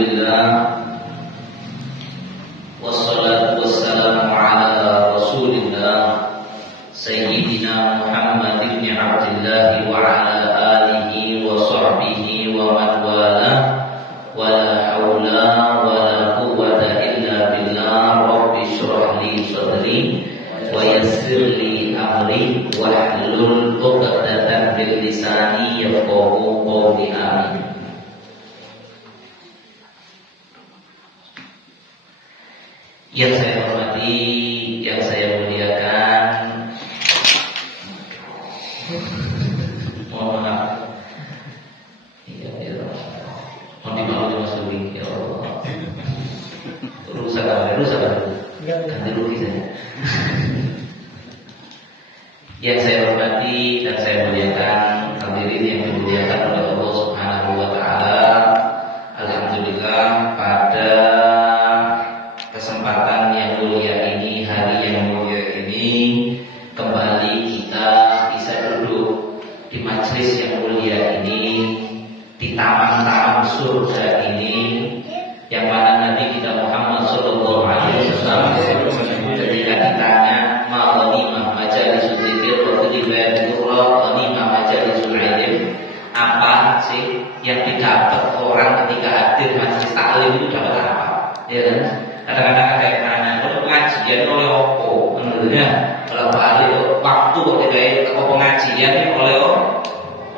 Alhamdulillah, wassalatu wassalamu ala Rasulillah Sayyidina Muhammad ibn Abdullah wa ala alihi wa sahbihi wa man wala wa la hawla wa la quwwata illa billah. Rabbi shrah li sadri wa yassir li amri wahlul 'uqdatam min lisani yafqahu qawli. Amin. Yang saya hormati, yang saya muliakan, mohon maaf, mohon dimaklumi Mas Dewi, ya Allah, rusak ganti rugi saja. Yang saya hormati dan saya muliakan, hadirin yang dimuliakan oleh Allah Subhanahu wa Ta'ala, alhamdulillah pada kesempatan yang mulia ini, hari yang mulia ini, kembali kita bisa duduk di majelis yang mulia ini, di taman-taman surga ini, yang mana Nabi kita Muhammad Sallallahu Alaihi Wasallam ketika ditanya ma'ghanimah majalisul dzikir wa riwayatul qur'an ghanimah majalisul ilm, apa sih yang didapat orang ketika hadir majelis taklim itu, dapat apa? Ya kan? Kadang-kadang ada yang tanya, pengajian oleh apa? Menurutnya kalau balik waktu kok tidak apa pengajian ini oleh apa?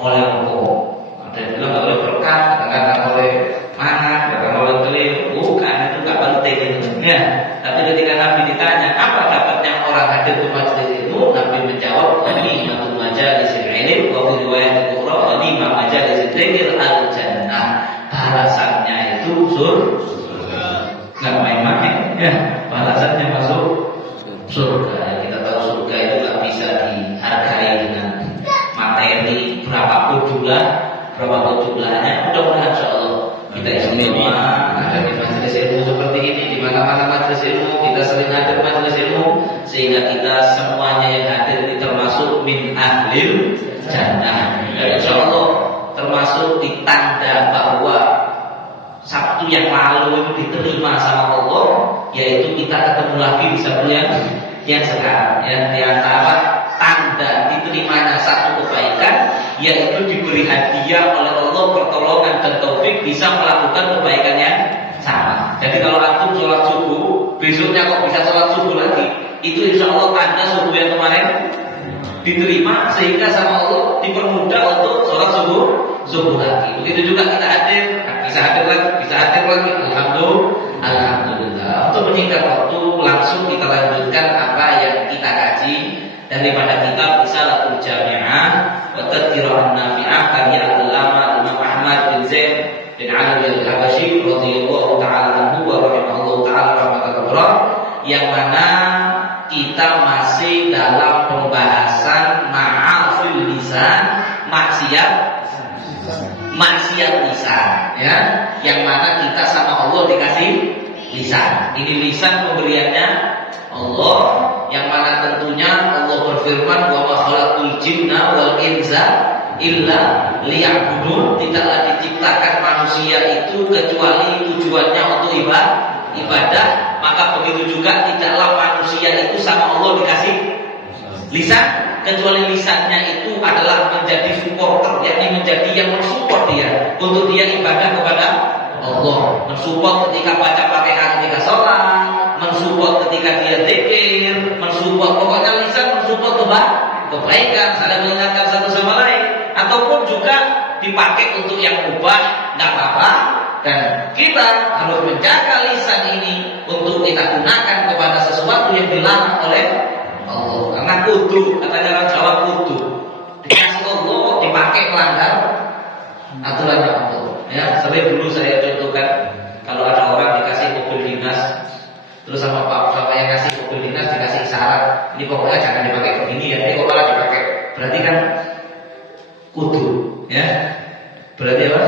Ada yang bilang oleh berkah, kadang-kadang oleh mana, kadang oleh kelim. Bukan, itu nggak penting itu. Ya. Tapi ketika Nabi ditanya apa dapatnya orang hadir ke majelis itu, Nabi menjawab, ghanimah majalisil ilm wa riwayatul qur'an ghanimah majalisil dzikr al-jannah. Balasannya itu surga. Nggak main-main, ya. Balasannya masuk surga. Kita tahu surga itu nggak bisa dihargai dengan materi berapapun jumlahnya. Mudah-mudahan insyaallah kita istimewa ada di majelis ilmu seperti ini, di mana-mana majelis ilmu kita sering hadir majelis ilmu, sehingga kita semuanya yang hadir ini termasuk min ahlil jannah. Dan insyaallah termasuk di tanda bahwa Sabtu yang lalu itu diterima sama Allah, yaitu kita ketemu lagi di Sabtu yang sekarang. Ya, di antara tanda diterimanya satu kebaikan, yaitu diberi hadiah oleh Allah pertolongan dan taufik bisa melakukan kebaikan yang sama. Jadi kalau antum sholat subuh, besoknya kok bisa sholat subuh lagi, itu insya Allah tanda subuh yang kemarin diterima, sehingga sama Allah dipermudah untuk sholat subuh lagi. Begitu juga kita hadir, bisa hadir lagi. Alhamdulillah. Untuk menyingkat waktu, langsung kita lanjutkan apa yang kita kaji daripada kitab Risalatul Jami'ah wa Tadhkirah Nafi'ah karya Al-Ulama Imam Ahmad bin Zaid bin Ali Al-Habashi radhiyallahu ta'ala anhu wa rahimahullahu ta'ala rahmatan kubra, yang mana kita masih dalam pembahasan ma'afil lisan, maksiat lisan, ya, yang mana kita sama Allah dikasih lisan. Ini lisan pemberiannya Allah, yang mana tentunya Allah berfirman, wa ma khalaqtul jinna wal insa illa liya'budun. Tidaklah diciptakan manusia itu kecuali tujuannya untuk ibadah. Maka begitu juga tidaklah manusia itu sama Allah dikasih lisan, kecuali lisannya itu adalah menjadi supporter, yakni menjadi yang mensupport dia untuk dia ibadah kepada Allah, mensupport ketika baca Fatihah ketika sholat, mensupport ketika dia zikir, mensupport, pokoknya lisan mensupport kebaikan, saling mengingatkan satu sama lain, ataupun juga dipakai untuk yang mubah, nggak apa-apa. Dan kita harus menjaga lisan ini untuk kita gunakan kepada sesuatu yang dilarang oleh Allah. Karena kudu, katanya orang Jawa, kudu dikasih Allah dipakai melanggar aturannya Allah. Ya, sering dulu saya contohkan, kalau ada orang dikasih mobil dinas, terus sama bapak yang kasih mobil dinas dikasih isyarat, ini pokoknya jangan dipakai begini ya, ini kok malah dipakai, berarti kan kudu, ya, berarti apa?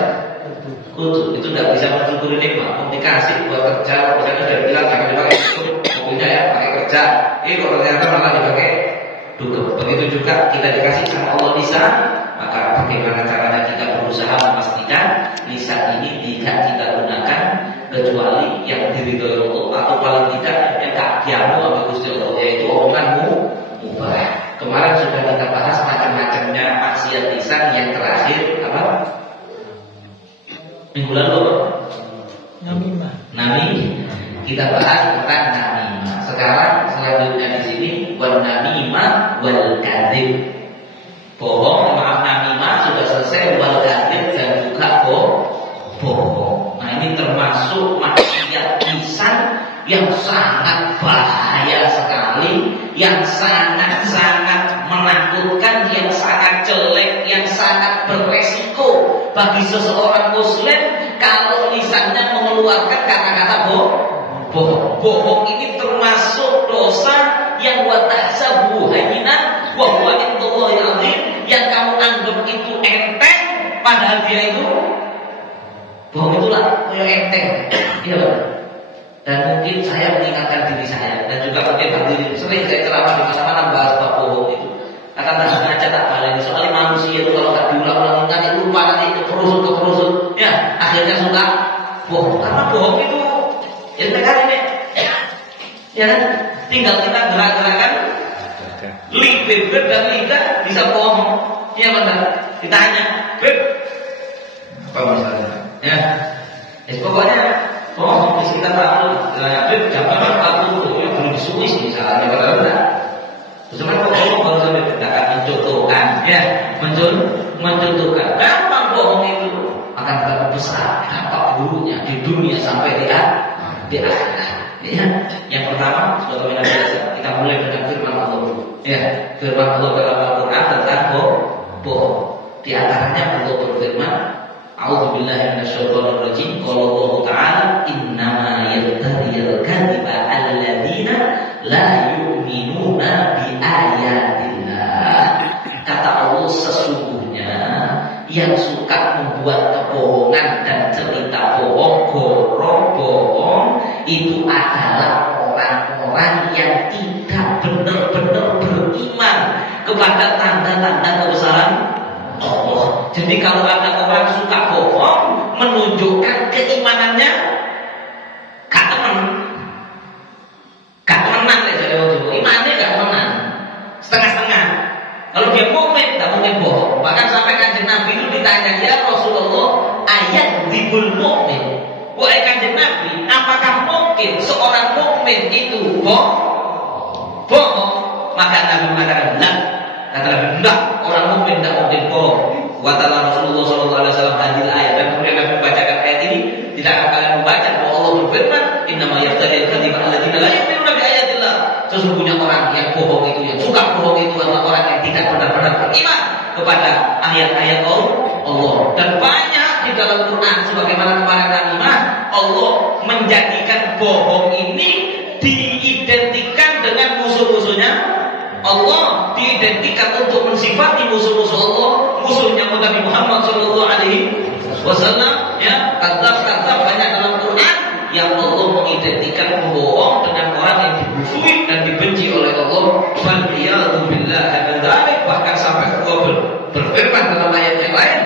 Kudu itu tidak bisa mensyukuri nikmat. Komunikasi buat kerja, misalnya sudah bilang jangan dipakai mobilnya ya, pakai kerja, ini kok ternyata malah dipakai duduk. Begitu juga kita dikasih sama Allah lisan, maka bagaimana caranya kita berusaha memastikan lisan ini tidak kita gunakan kecuali yang diridhoi Allah atau paling tidak yang gak dianu sama Gusti Allah, yaitu omonganmu mubah. Kemarin sudah kita bahas macam-macamnya maksiat lisan. Yang terakhir apa? Minggu lalu namimah. Kita bahas tentang namimah. Sekarang selanjutnya di sini wal namimah wal kadzib. Bohong, maaf, namimah sudah selesai, wal kadzib dan juga bohong. Nah, ini termasuk maksiat lisan yang sangat bahaya sekali, yang sangat-sangat menakutkan, yang sangat jelek, yang sangat beresiko bagi seseorang muslim kalau lisannya mengeluarkan kata-kata bohong. Bohong ini termasuk dosa yang wa tahsabu hayyinan wa huwa indallahi azim, yang kamu anggap itu enteng padahal dia itu bohong. Itulah kayak enteng. Iya, Pak. Dan mungkin saya mengingatkan diri saya dan juga mungkin hadirin, sering saya ceramah di mana-mana bahas bab bohong itu. Akan tak sengaja tak balik. Soalnya manusia itu kalau tak diulang-ulang nanti lupa, nanti keperusut, ya akhirnya suka bohong. Karena bohong itu ya kan ini, ya kan? Tinggal kita gerak-gerakan bibir dan lidah bisa bohong. Iya benar. Ditanya, beb, apa masalahnya? Ya, pokoknya bohong di sekitar tahu. Beb, jangan aku belum disulis misalnya, benar-benar. Sebenarnya bohong baru sampai akan mencontohkan, ya, mencontohkan. Gampang bohong itu akan tetap besar dampak buruknya di dunia sampai di akhirat. Ya, yang pertama sudah kami biasa, kita mulai dengan firman Allah dulu. Ya, firman Allah dalam Al-Quran tentang bohong. Di antaranya Allah berfirman, A'udzubillahi minasyaitonir rajim. Qala Allah Ta'ala, innama yaftariyal kadhiba alladziina la yu'minuna bi ayatillah. Kata Allah, sesungguhnya yang suka membuat kebohongan dan cerita bohong, bohong itu adalah orang-orang yang tidak benar-benar beriman kepada tanda-tanda kebesaran Allah. Jadi kalau ada orang suka bohong, menunjukkan keimanannya gak temenan ya, imannya gak temenan, setengah-setengah. Kalau dia mukmin, tak mungkin bohong. Bahkan sampai Kanjeng Nabi itu ditanya, ya Rasulullah, ayat dzibul mukmin. Wahai Kanjeng Nabi, apakah mungkin seorang mukmin itu bohong? Maka Nabi mengatakan, nah, kata Nabi, enggak, orang mukmin tidak mungkin bohong. Watala Rasulullah SAW hadil ayat, dan kemudian Nabi membacakan ayat ini. Tidak akan kalian membaca bahwa Allah berfirman, innama yaftariyal kadhiba alladziina la yu'minuuna bi ayatillah. Sesungguhnya orang yang bohong itu, yang suka bohong itu adalah orang yang tidak benar-benar beriman kepada ayat-ayat Allah. Dan banyak di dalam Quran, sebagaimana kemarin namimah, Allah menjadikan bohong ini diidentikan dengan musuh-musuhnya Allah, diidentikan untuk mensifati musuh-musuh Allah, musuhnya Nabi Muhammad SAW. Ya, kata-kata banyak dalam Quran yang Allah mengidentikan pembohong dengan orang yang dimusuhi dan dibenci oleh Allah. Bahkan sampai Allah berfirman dalam ayat yang lain,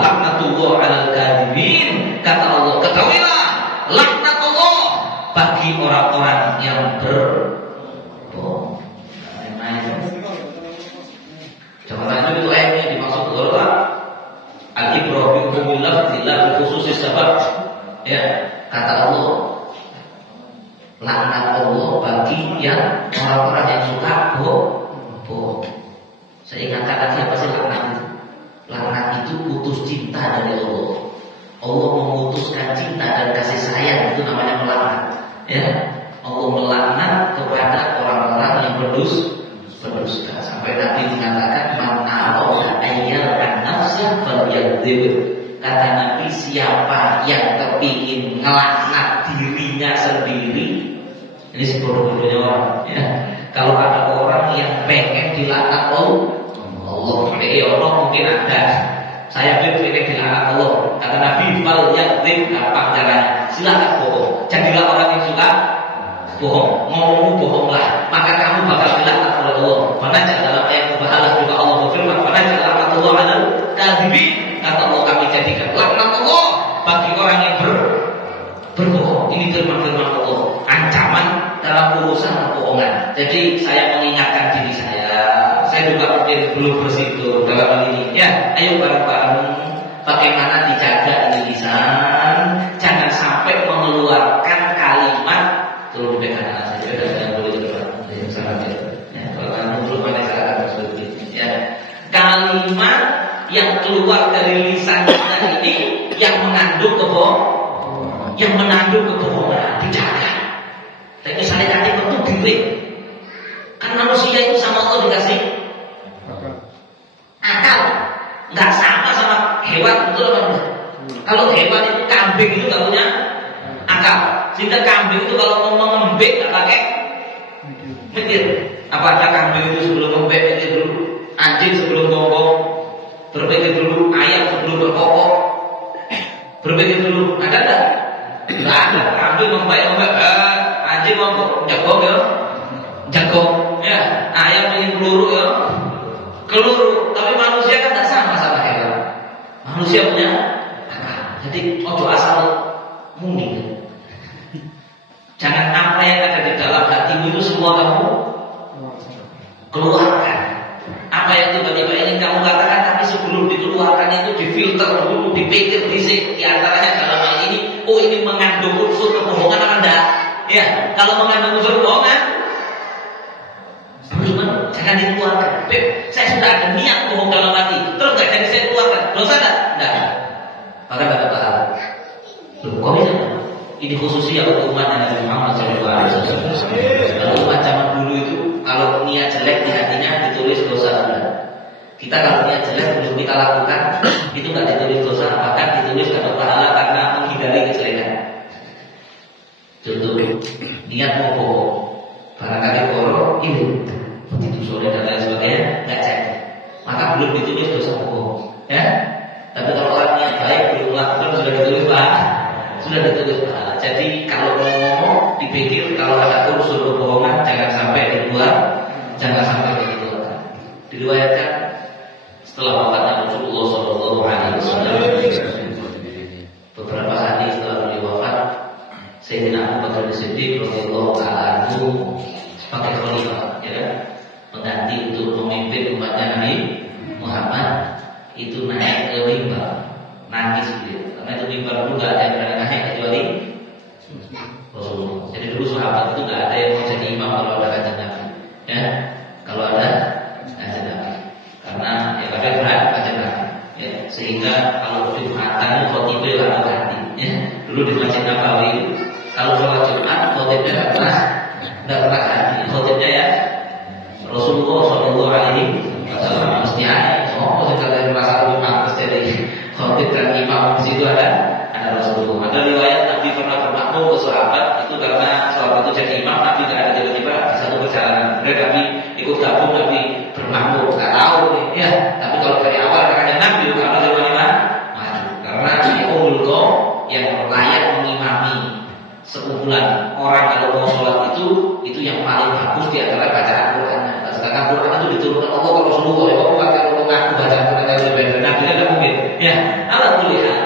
laknatullah 'alal kadzibin. Kata Allah, ketahuilah laknat Allah bagi orang-orang yang berbohong. Jangan lanjut itu ayatnya dimaksud Allah al-ibrahim billah tidak khusus sebab. Ya, kata Allah, laknat Allah bagi yang orang-orang yang suka bohong. Saya ingatkan tadi apa sih laknat itu? Laknat itu putus cinta dari Allah. Allah memutuskan cinta dan kasih sayang, itu namanya melaknat. Ya, Allah melaknat kepada orang-orang yang berdusta. Sampai Nabi mengatakan, man a'rada ayyal'an nafsa falyakdzib. Kata Nabi, siapa yang kepingin ngelaknat dirinya sendiri, ini sebodoh-bodohnya orang. Ya. Kalau ada orang yang pengen dilaknat Allah, Allah mungkin ada. Saya pengen dilaknat Allah. Kata Nabi, falyakdzib. Apa caranya? Silakan bohong. Jadilah orang yang suka bohong, ngomongmu bohonglah, maka kamu bakal dilaknat oleh Allah. Manajah dalam ayat mubahalah juga Allah berfirman, manajah laknatullah 'alal kadzibin. Kata Allah, kami jadikan laknat Allah bagi orang yang berbohong. Ini firman-firman Allah, ancaman dalam urusan kebohongan. Jadi saya mengingatkan diri saya juga mungkin belum bersitur dalam hal ini. Ya, ayo bareng-bareng bagaimana dijaga ini lisan, jangan sampai mengeluarkan kalimat terus dipegang anak saja dan boleh sangat ya. Kalau belum ada cara seperti ini. Ya, kalimat yang keluar dari lisan kita ini yang mengandung kebohongan dijaga. Dan misalnya tadi bentuk diri, kan manusia itu sama Allah dikasih akal, nggak sama hewan, betul apa enggak? Kalau hewan itu kambing itu nggak punya akal, sehingga kambing itu kalau mau mengembek nggak pakai mikir. Apa ada kambing itu sebelum mengembek mikir dulu, anjing sebelum ngomong berpikir dulu, ayam sebelum berkokok berpikir dulu, ada nggak? Nggak ada. Kambing mengembek, anjing ngomong jagong ya, ayam ingin keluru ya, keluru. Tapi manusia kan tidak sama hewan. Manusia punya akal. Jadi ojo asal muni. Jangan apa yang ada di dalam hatimu itu semua kamu keluarkan. Apa yang tiba-tiba ingin kamu katakan, tapi sebelum dikeluarkan itu difilter dulu, dipikir di antaranya dalam hal ini, oh ini mengandung unsur kebohongan apa enggak? Ya, kalau mengandung unsur kebohongan, jangan dikeluarkan. Saya sudah ada niat bohong dalam hati, terus nggak jadi saya keluarkan, dosa enggak? Maka dapat pahala. Kok bisa? Ini khususnya untuk umat Nabi Muhammad SAW. Kalau umat zaman dulu itu, kalau niat jelek di hatinya ditulis dosa sudah. Kita kalau niat jelek belum kita lakukan, itu nggak ditulis dosa, bahkan ditulis dapat pahala karena menghindari kejelekan. Contoh, niat mau bohong, barangkali bohong ini begitu sore dan lain sebagainya nggak jadi, maka belum ditulis dosa bohong, ya. Tapi kalau orang niat baik belum melakukan sudah ditulis pahala. Jadi kalau mau ngomong dipikir, kalau ada unsur kebohongan jangan sampai dikeluarkan. Diriwayatkan setelah wafatnya Rasulullah SAW, beberapa hari setelah beliau wafat, Sayyidina Abu Bakar As-Siddiq radhiyallahu ta'ala anhu sebagai khalifah, ya, mengganti untuk memimpin umatnya Nabi Muhammad, itu naik ke mimbar, nangis beliau. Karena itu mimbar dulu nggak ada yang berani naik kecuali Rasulullah. Jadi dulu sahabat itu nggak ada yang mau jadi imam kalau ada kanjeng Nabi, ya, kalau ada kanjeng Nabi, karena ya pada berat kanjeng Nabi, ya, sehingga kalau Jumatan khotibnya nggak berhenti, ya. Dulu di Masjid Nabawi kalau sholat Jumat khotibnya nggak pernah ganti, khotibnya ya Rasulullah SAW mesti ada. Oh, kita merasa lebih pantas jadi khotib dan imam di situ ada Rasulullah. Ada riwayat Nabi pernah bermakmum ke sahabat itu karena sahabat itu jadi imam, Nabi nggak ada tiba-tiba di satu perjalanan. Kemudian Nabi ikut gabung, Nabi bermakmum, nggak tahu nih, ya. Tapi kalau dari awal karena Nabi kalau dari mana maju, karena ini umul yang layak mengimami sekumpulan orang kalau mau sholat itu yang paling bagus di antara bacaan Qurannya. Sedangkan Quran itu diturunkan Allah ke Rasulullah. Ya, kalau pakai ngaku baca Quran yang lebih baik, Nabi tidak mungkin. Ya, alhamdulillah.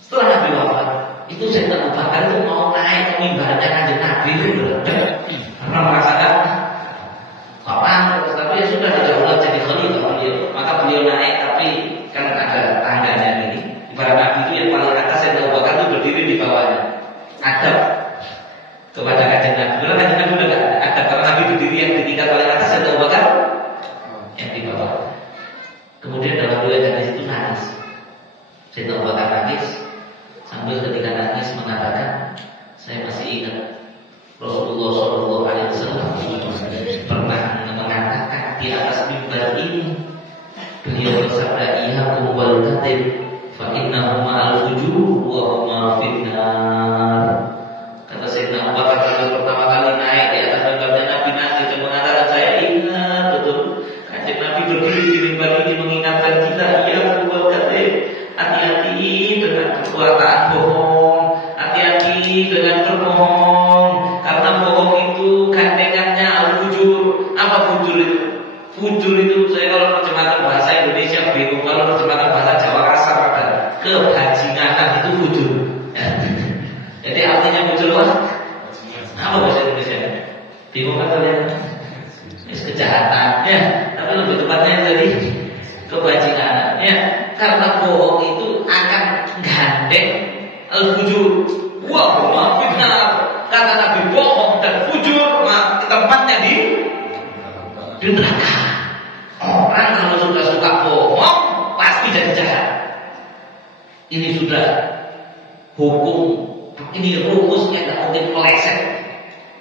Setelah Nabi wafat, itu Sayyidina Abu Bakar itu mau naik ke mimbarnya kanjeng Nabi itu berat, karena merasakan kapan, tapi ya sudah dijauhkan jadi khalifah beliau. Maka beliau naik, tapi kan ada tangganya ini. Ibarat Nabi itu yang paling atas, Sayyidina Abu Bakar itu berdiri di bawahnya. Adab kepada kanjeng Nabi. Karena kanjeng Nabi sudah tidak ada, karena Nabi berdiri yang di tingkat paling atas, Sayyidina Abu Bakar yang di bawah. Kemudian dalam riwayat hadis itu nangis. Sayyidina Abu Bakar nangis sambil ketika nangis mengatakan, saya masih ingat Rasulullah SAW al-fujur wa huma finnar. Kata Nabi bohong dan fujur tempatnya di neraka. Orang kalau sudah suka bohong pasti jadi jahat. Ini sudah hukum, ini rumusnya tidak mungkin meleset.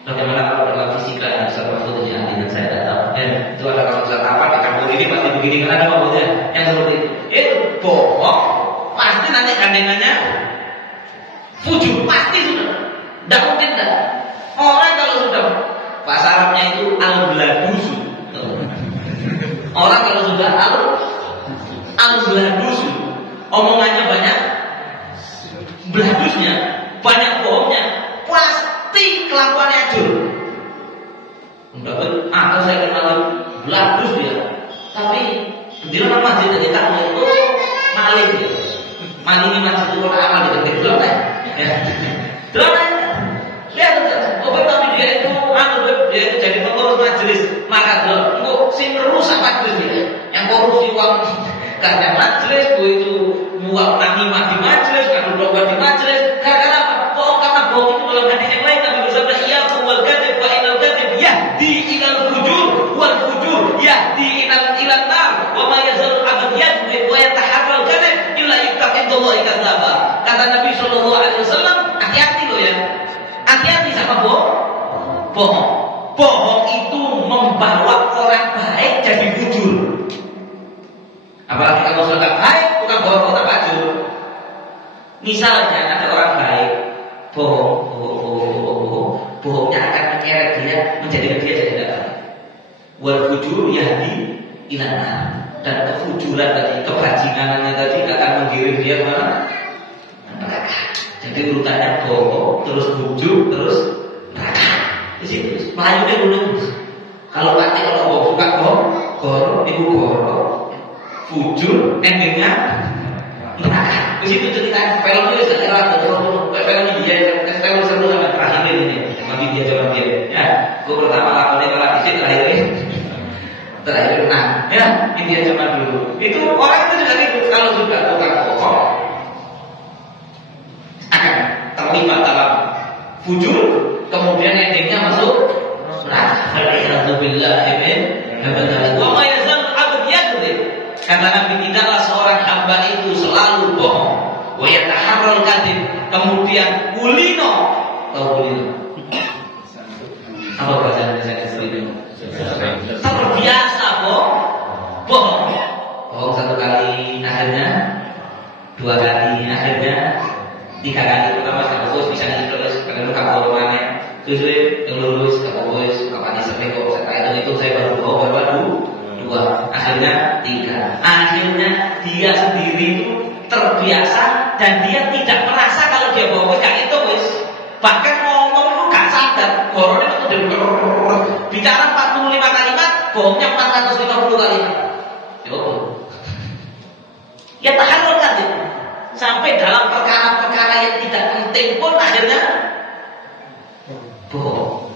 Bagaimana kalau dalam fisika yang bisa berfotonya dengan saya tidak tahu. Dan itu ada kalau bisa apa dicampur ini pasti begini karena ada maksudnya yang seperti itu bohong pasti nanti gandengannya fujur pasti sudah. Tidak mungkin tidak. Orang kalau sudah bahasa Arabnya itu al-bladusu. Orang kalau sudah al-bladusu, omongannya banyak, bladusnya banyak, bohongnya, pasti kelakuannya ajur. Mendapat atau saya kenal bladus dia, tapi di dalam masjid kita itu maling dia, maling masjid itu amal di dekat dalam ya, dalam tapi dia itu jadi pengurus majelis, maka dia sing merusak majelis dia, yang korupsi uang karena majelis itu uang namimah di majelis, kadu domba di majelis, karena apa? Karena bohong itu dalam hadis yang lain Nabi bersabda, iya wal kadzib wa inal kadzib yahdi ilal fujur wal fujur yahdi ilal nar wa ma yazal abad yadwi wa yataharral kadzib illa yattaqillaha kadzaba. Kata Nabi sallallahu alaihi wasallam, hati-hati loh ya. Hati-hati sama bohong. Bohong itu membawa orang baik jadi fujur. Apalagi kalau sudah baik, bukan bohong tak fujur. Misalnya ada orang baik, bohongnya akan menyeret dia, menjadikan dia jadi tidak baik. Wal fujur yahdi ilan nar. Dan kefujuran tadi, kebajingannya tadi akan menggiring dia kemana? Neraka. Jadi urutannya bohong, terus fujur, terus neraka. Di situ melayunya dulu. Kalau mati kalau bohong suka goro, ibu goro, fujur, endingnya neraka. Di situ cerita filmnya sudah era film dia, film seru sama terakhir ini, sama dia jalan dia. Ya, gue pertama lakukan malah di situ terakhir menang. Ya, India zaman dulu. Itu orang itu juga gitu. Kalau sudah tukang bohong akan terlibat dalam fujur, kemudian endingnya masuk neraka. Alhamdulillah, amin. Wa ma yazal abd yadrib. Kata Nabi, tidaklah seorang hamba itu selalu bohong. Wa yataharral kadzib. Kemudian kulino. Tahu kulino? Apa bahasa Indonesia kulino? Terbiasa bohong. Bohong satu kali, akhirnya dua kali, akhirnya tiga kali. Pertama saya fokus bisa terus, kadang kamu mana? Terus yang lulus, kapan disampai kok saya itu saya baru dua, akhirnya tiga. Akhirnya dia sendiri itu terbiasa dan dia tidak merasa kalau dia bohong kayak itu wis. Bahkan ngomong itu gak sadar. Bohongnya itu bicara 45 kalimat, bohongnya 450 kalimat. Ya tahan tadi. Sampai dalam perkara-perkara yang tidak penting pun akhirnya bohong.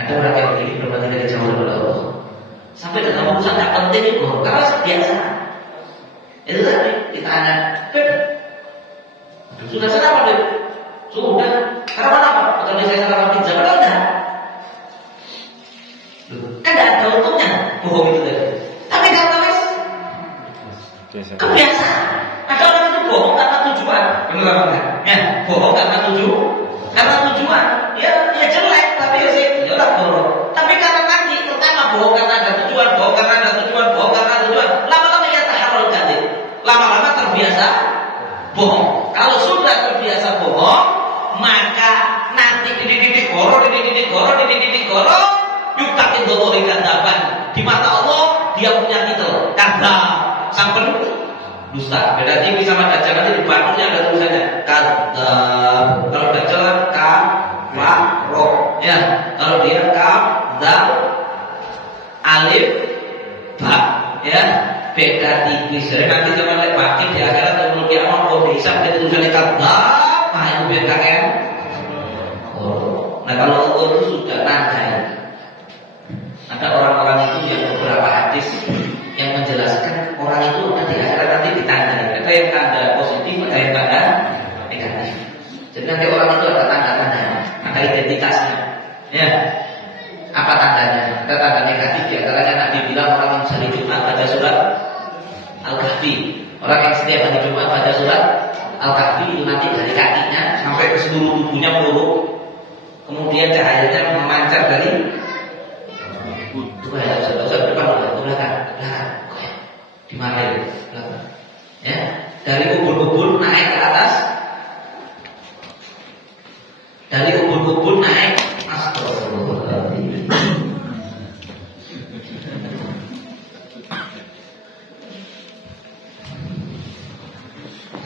Ada orang yang begini berarti dari jauh dari Allah. Sampai dalam urusan tidak penting itu bohong. Karena biasa. Itu tadi ditanya, sudah sarapan deh? Sudah. Sarapan apa? Atau saya sarapan pizza? Padahal enggak. Kan tidak ada untungnya bohong itu tadi. Tapi karena kebiasaan. Ada orang itu bohong karena tujuan. Benar apa enggak? Ya, bohong karena tujuan. Ya jelek, tapi ya sih, ya udah bohong. Tapi karena nanti pertama bohong karena ada tujuan, bohong karena ada tujuan. Lama-lama ya taharul kadzib. Lama-lama terbiasa bohong. Kalau sudah terbiasa bohong, maka nanti dididik goro, yuktakin dolori kadzaban. Di mata Allah dia punya titel kadzab, sampun dusta. Berarti bisa sama Dajjal nanti di batuknya ada tulisannya kadzab. Kalau Dajjal kafaro, ya. Kalau dia kadzab alif ba, ya. Beda tipis. Jadi nanti zaman lek batik di akhirat ketemu kiamat kok bisa ada tulisannya kadzab. Nah itu beda kan. Nah kalau Allah itu sudah nandai. Ada orang-orang itu yang beberapa hadis yang menjelaskan orang itu nanti akhirat nanti ditandai. Ada yang tanda positif, ada yang tanda negatif. Jadi nanti orang itu ada tanda-tandanya, ada identitasnya. Ya. Apa tandanya? Ada tanda negatif ya. Antaranya Nabi bilang orang yang sehari Jumat baca surat Al-Kahfi. Orang yang setiap hari Jumat baca surat Al-Kahfi itu nanti dari kakinya sampai ke seluruh tubuhnya meluruk. Kemudian cahayanya memancar dari depan, belakang, di mana belakang. Ya, dari ubun-ubun naik ke atas, dari ubun-ubun naik. Astagfirullahaladzim.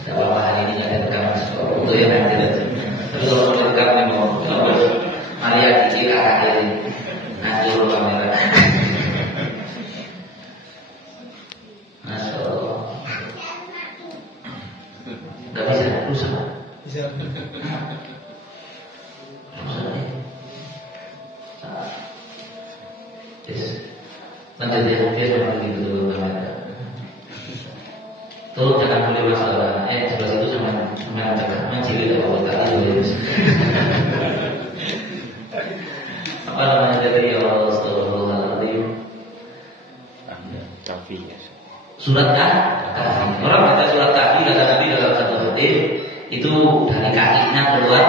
Tidak apa-apa, hari ini ada rekaman sekolah untuk yang nanti. Tapi kalau mau rekam mau Maria dikit akhir nanti dulu kamera. Masya Allah. Tidak bisa rusak. Bisa. Lanjut ya, dia sama begitu dulu kamera. Tolong jangan boleh masalah. Sebelah situ sama mencili atau tadi boleh. Apa namanya dari Allah Astagfirullahaladzim. Kahfi. Surat Kahfi. Orang baca surat Kahfi kata Nabi dalam satu hadis itu dari kakinya keluar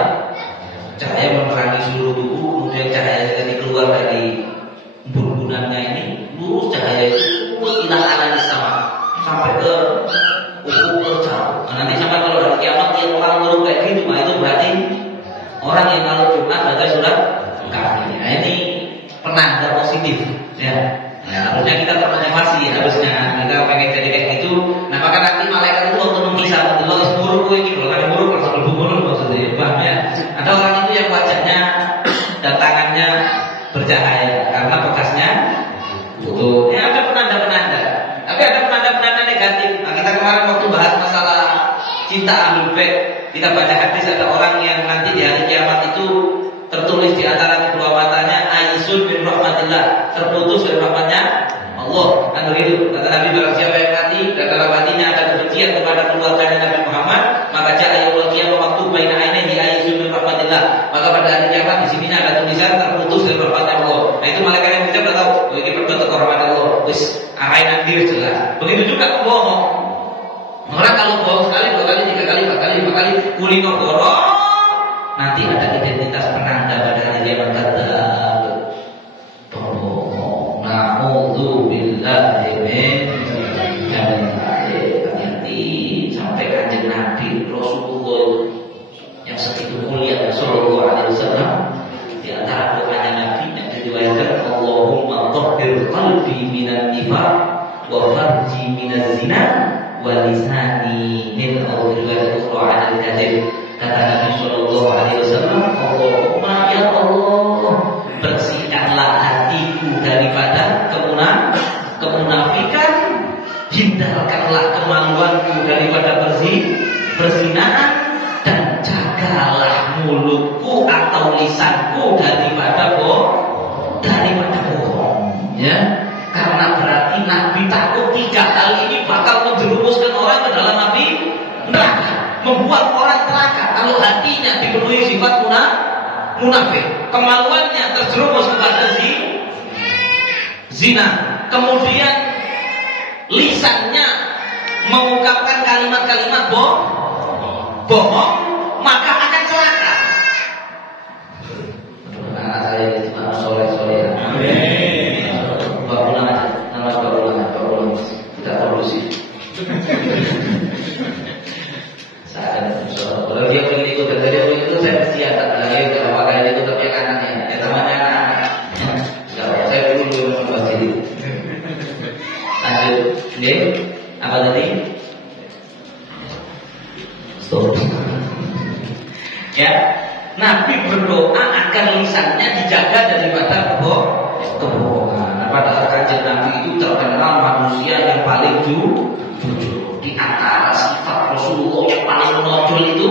cahaya menerangi seluruh tubuh, kemudian cahaya yang keluar dari bumbunannya ini lurus cahaya itu ilah alam sama sampai ke ufuk terjauh. Nanti sampai kalau hari kiamat dia orang lurus kayak gitu, itu berarti orang yang kalau Jumat baca surat Kahfi. Nah, ini penanda positif ya. Nah, harusnya kita termotivasi, harusnya kita pengen jadi kayak gitu. Nah, maka nanti malaikat itu waktu menghisap Allah buruk gitu, kan buruk langsung buruk maksudnya, paham ya? Ada orang itu yang wajahnya dan tangannya bercahaya karena bekasnya butuh. Ya, ada penanda-penanda. Tapi ada penanda-penanda negatif. Nah, kita kemarin waktu bahas masalah cinta ahlul bait, kita baca hadis ada orang yang nanti di hari kiamat itu tertulis di antara kedua matanya aisun min rahmatillah, terputus dari rahmatnya Allah. Kan begitu kata Nabi, barang siapa yang mati dan dalam hatinya ada kebencian kepada keluarganya Nabi Muhammad, maka ja'a yaumul qiyamah maktub baina ainihi aisun min rahmatillah, maka pada hari kiamat di sini ada tulisan terputus dari rahmat Allah. Nah, itu malaikat yang bisa tahu ini perbuatan rahmat Allah, wis arainan diri jelas. Begitu juga bohong. Orang kalau bohong sekali, dua kali, tiga kali, empat kali, lima kali, kulino borong, nanti ada identitas penanda pada hari kiamat kadzdzab. Bohong. Na'udzubillahi min hati-hati sampai kanjeng Nabi Rasulullah yang segitu mulia sallallahu alaihi wasallam, di antara doanya Nabi yang diriwayatkan Allahumma tahhir qalbi minan nifaq wa farji minaz zina wa lisani min al-riwayat ukhra al-kadhib. Kata Nabi sallallahu alaihi wasallam, Allahumma ya Allah, bersihkanlah hatiku daripada kemunafikan, hindarkanlah kemaluanku daripada perzinahan, dan jagalah mulutku atau lisanku daripada bohong. Ya, karena berarti Nabi takut 3 hal ini bakal menjerumuskan orang ke dalam api neraka, membuat orang celaka. Kalau hatinya dipenuhi sifat munafik, kemaluannya terjerumus kepada zina, kemudian lisannya mengungkapkan kalimat-kalimat bohong, maka akan celaka. Anak saya itu soleh. Amin. Barulah aja, barulah kita produksi. Saya kalau dia ingin ikut dan dia ingin ikut, saya mesti ada lagi kalau pakai itu tapi anaknya, temannya anak. Saya belum membahas ini. Lanjut, ini apa tadi? Stop. Ya, Nabi berdoa agar lisannya dijaga daripada kebohongan. Padahal kanjeng Nabi itu terkenal manusia yang paling jujur. Di antara sifat Rasulullah yang paling menonjol itu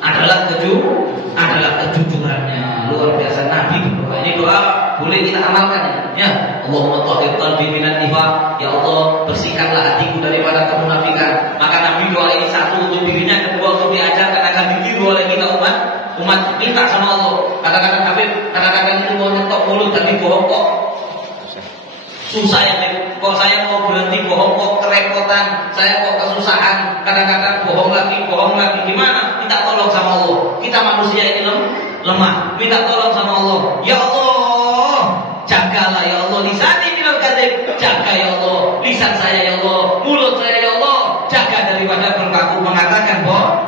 adalah kejujurannya. Luar biasa Nabi berdoa. Ini doa boleh kita amalkan ya. Allahumma tahhir qalbi minan nifaq, ya Allah bersihkanlah hatiku daripada kemunafikan. Maka Nabi doa ini satu untuk dirinya, kedua untuk diajarkan agar ditiru oleh kita umat Umat minta sama Allah. Kadang-kadang Habib, kadang-kadang itu mau nyetok mulut tapi bohong kok. Susah ya, kok saya mau berhenti bohong kok kerepotan, saya kok kesusahan, kadang-kadang bohong lagi, gimana? Minta tolong sama Allah. Kita manusia ini lemah, minta tolong sama Allah. Ya Allah, jagalah ya Allah lisani minal kadzib, jaga ya Allah lisan saya ya Allah, mulut saya ya Allah, jaga daripada berlaku mengatakan bohong.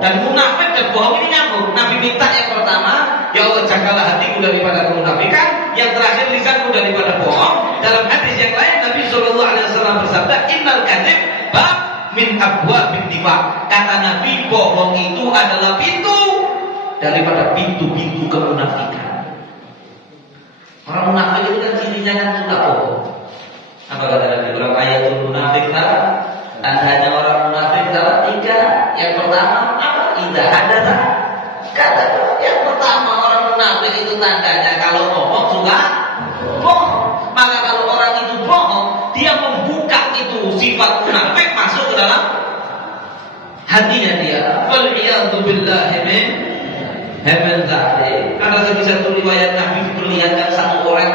Dan munafik dan bohong ini nyambung. Nabi minta yang pertama, ya Allah jagalah hatiku daripada kemunafikan. Yang terakhir lisanku daripada bohong. Dalam hadis yang lain Nabi Shallallahu Alaihi Wasallam bersabda, innal kadzib bab min abwabin nifaq. Kata Nabi, bohong itu adalah pintu daripada pintu-pintu kemunafikan. Orang munafik itu kan cirinya kan suka bohong. Apa kata Nabi? Orang ayatul munafik tandanya orang munafik adalah 3. Yang pertama apa? Idza hadatsa kata. Yang pertama orang munafik itu tandanya kalau ngomong suka bohong. Maka kalau orang itu bohong, dia membuka itu sifat munafik masuk ke dalam hatinya dia. Wal'iyadu billahi min dzalik. Karena di satu riwayat Nabi diperlihatkan satu orang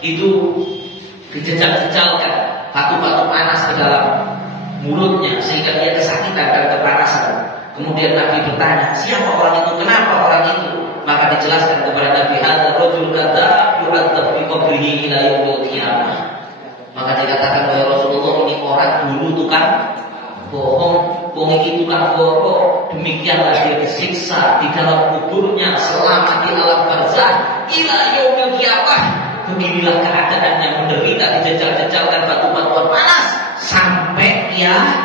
itu dijejal-jejalkan batu-batu panas ke dalam mulutnya sehingga dia kesakitan dan kepanasan. Kemudian Nabi bertanya, siapa orang itu? Kenapa orang itu? Maka dijelaskan kepada Nabi, hadzal rajul kadzab yu'adzab fi qabrihi ila yaumil qiyamah. Maka dikatakan oleh Rasulullah, ini orang dulu tukang bohong itu tukang bohong. Demikianlah dia disiksa di dalam kuburnya selama di alam barzakh ila yaumil qiyamah. Beginilah keadaannya, menderita dijejal-jejalkan batu-batuan panas sampai kiamat.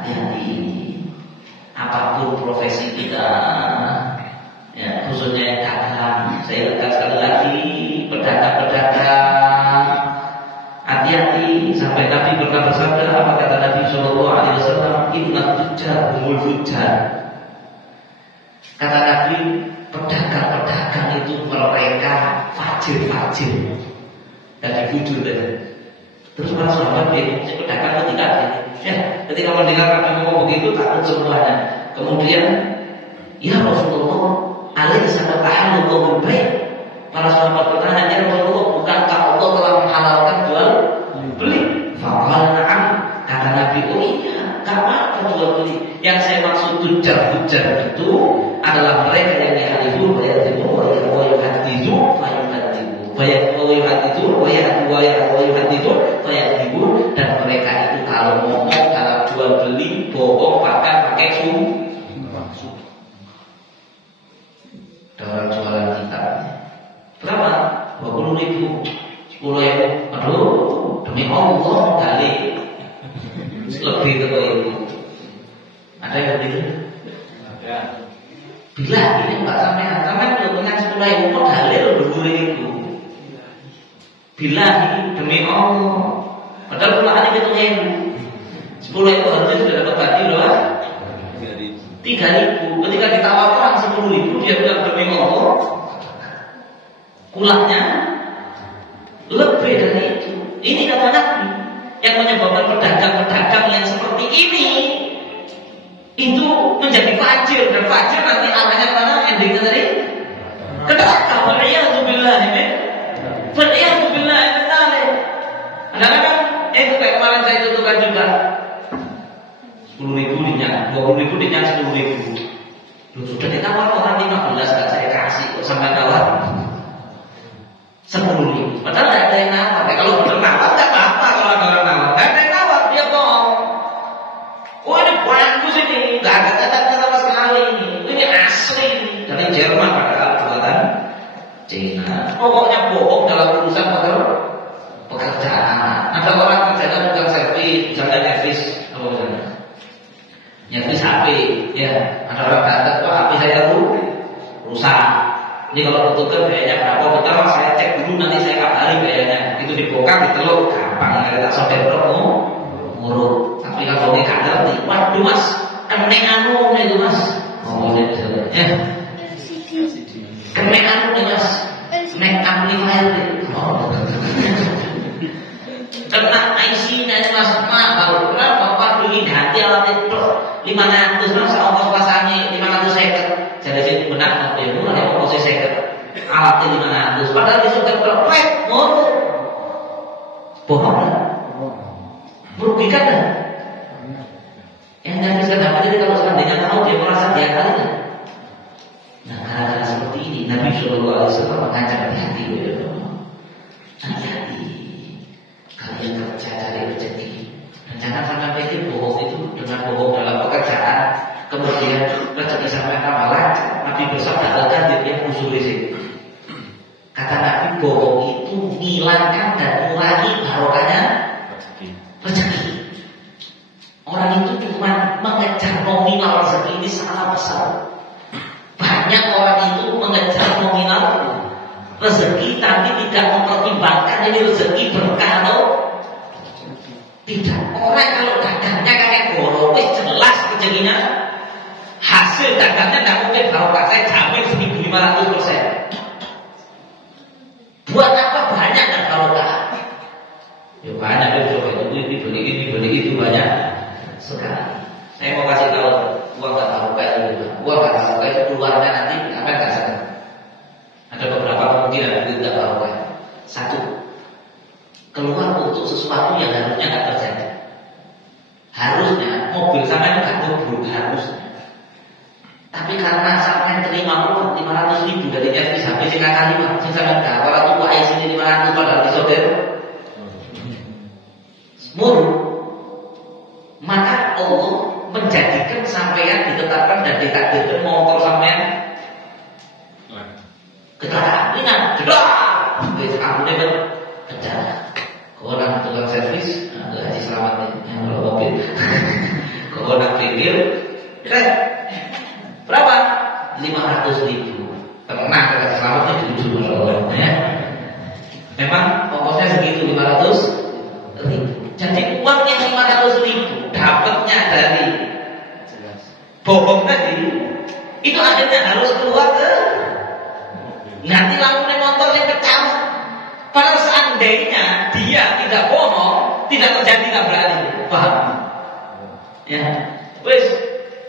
Hati-hati. Apapun profesi kita, ya, khususnya yang dagang, saya tegas sekali lagi, pedagang, hati-hati. Sampai Nabi pernah bersabda, apa kata Nabi Shallallahu Alaihi Wasallam? Inna tujar umul fujar. Kata Nabi, pedagang-pedagang itu mereka fajir-fajir dan dibujur tadi. Terus para sahabat dia pedagang ketika ketika mendengar Nabi ngomong begitu takut semuanya. Kemudian, ya Rasulullah, alaysa tahallu baik. Para sahabat bertanya, ya Rasulullah, bukankah Allah telah menghalalkan jual beli? Faqala na'am. Kata Nabi, oh iya, enggak apa-apa jual beli. Yang saya maksud tujar-tujar itu adalah mereka yang dihalifun wa yuhadithu dan mereka itu kalau ngomong, kalau jual beli bohong bahkan pakai sumpah. Dalam jualan kita berapa? 20.000, 10.000. Aduh, demi Allah kali lebih dari itu. Ada yang begitu? Ada. Bila ini Mbak sampean belum punya 10.000 kok dalil 20.000. Bila demi Allah. Padahal pulaannya itu 10.000 harusnya sudah dapat bagi berapa? 3.000. Ketika ditawarkan 10.000 dia bilang demi Allah, kulahnya lebih dari itu. Ini kata Nabi yang menyebabkan pedagang-pedagang yang seperti ini itu menjadi fajir, dan fajir nanti arahnya mana? Endingnya tadi ke neraka. Wal'iyadzubillah. Kadang-kadang itu kayak kemarin saya tuturkan juga 10.000 dinyak, 20.000 dinyak 10.000. Sudah ditawar orang 15 gak saya kasih, sampai nawar 10.000. Padahal tidak ada yang nawar. Kalau benar nawar tidak apa-apa. Kalau ada orang nawar, tidak ada yang nawar, dia bohong. Oh ini bagus ini, nggak ada catatnya sama sekali ini. Ini asli ini dari Jerman padahal buatan Cina. Pokoknya bohong dalam urusan pekerjaan. Ada orang kerjanya bukan servis, misalnya servis, apa misalnya? Servis HP, ya. Ada orang datang, Pak HP saya rusak. Ini kalau betulkan biayanya berapa? Bentar saya cek dulu, nanti saya kabari biayanya. Itu dibongkar, diteluk, gampang. Nggak tak sobat ngurut. Tapi kalau dia nggak ngerti, waduh mas, kenek anu itu mas. Oh ini ya. Kenek anu nih mas, kenek amplifier nih. Oh. Kena IC-nya mas mahal, berapa? Waduh ini ganti alat itu. 500 masa ongkos pasane 550. Jadi sing benak ya murah ya ongkos 50. Alatnya 500 padahal disuket berpet ngono. Bohong kan? Merugikan kan? Yang nggak bisa dapat itu kalau seandainya tahu dia merasa dia kali kan? Nah karena seperti ini Nabi Shallallahu Alaihi Wasallam mengajak hati-hati, hati-hati. Kalian kerja cari rezeki dan jangan sampai pikir bohong itu dengan bohong dalam pekerjaan kemudian rezeki sampai malah Nabi bersabda kan dia musuh rezeki. Kata Nabi bohong itu menghilangkan dan mengurangi barokahnya rezeki. Orang itu cuma mengejar nominal rezeki ini salah besar. Banyak orang itu mengejar nominal rezeki tapi tidak mempertimbangkan ini rezeki berkah atau tidak. Orang kalau dagangnya kayak borong jelas rezekinya, hasil dagangnya tidak mungkin barokah. Saya jamin 1500%. Buat apa banyak dan barokah? Ya banyak itu beli itu banyak sekali. Saya mau kasih tahu, uang nggak barokah itu, uang nggak barokah itu keluarnya nanti apa nggak sadar. Ada beberapa kemungkinan itu nggak barokah. Satu, keluar untuk sesuatu yang harusnya nggak terjadi. Harusnya mobil sampai nggak bobrok harusnya. Tapi karena sampai terima uang 500.000 dari servis sampai singkat kali sing sampai nggak kalau tuh kuai sini 500 padahal disoder murah. Maka Allah menjadikan sampean ditetapkan dan ditakdirkan motor sampean kecelakaan ringan, jelas. Wis ampune pecah. Orang tukang servis, Haji Slamet yang kalau mobil. Kalau nak pinggir, berapa? 500.000. Tenang, kata Slametnya jujur ya. Memang ongkosnya segitu 500.000. Jadi uang yang 500.000 dapatnya dari bohong tadi itu akhirnya harus keluar ke nanti lampunya motor yang pecah. Padahal seandainya dia tidak bohong, tidak terjadi tabrakan. Paham? Ya, wes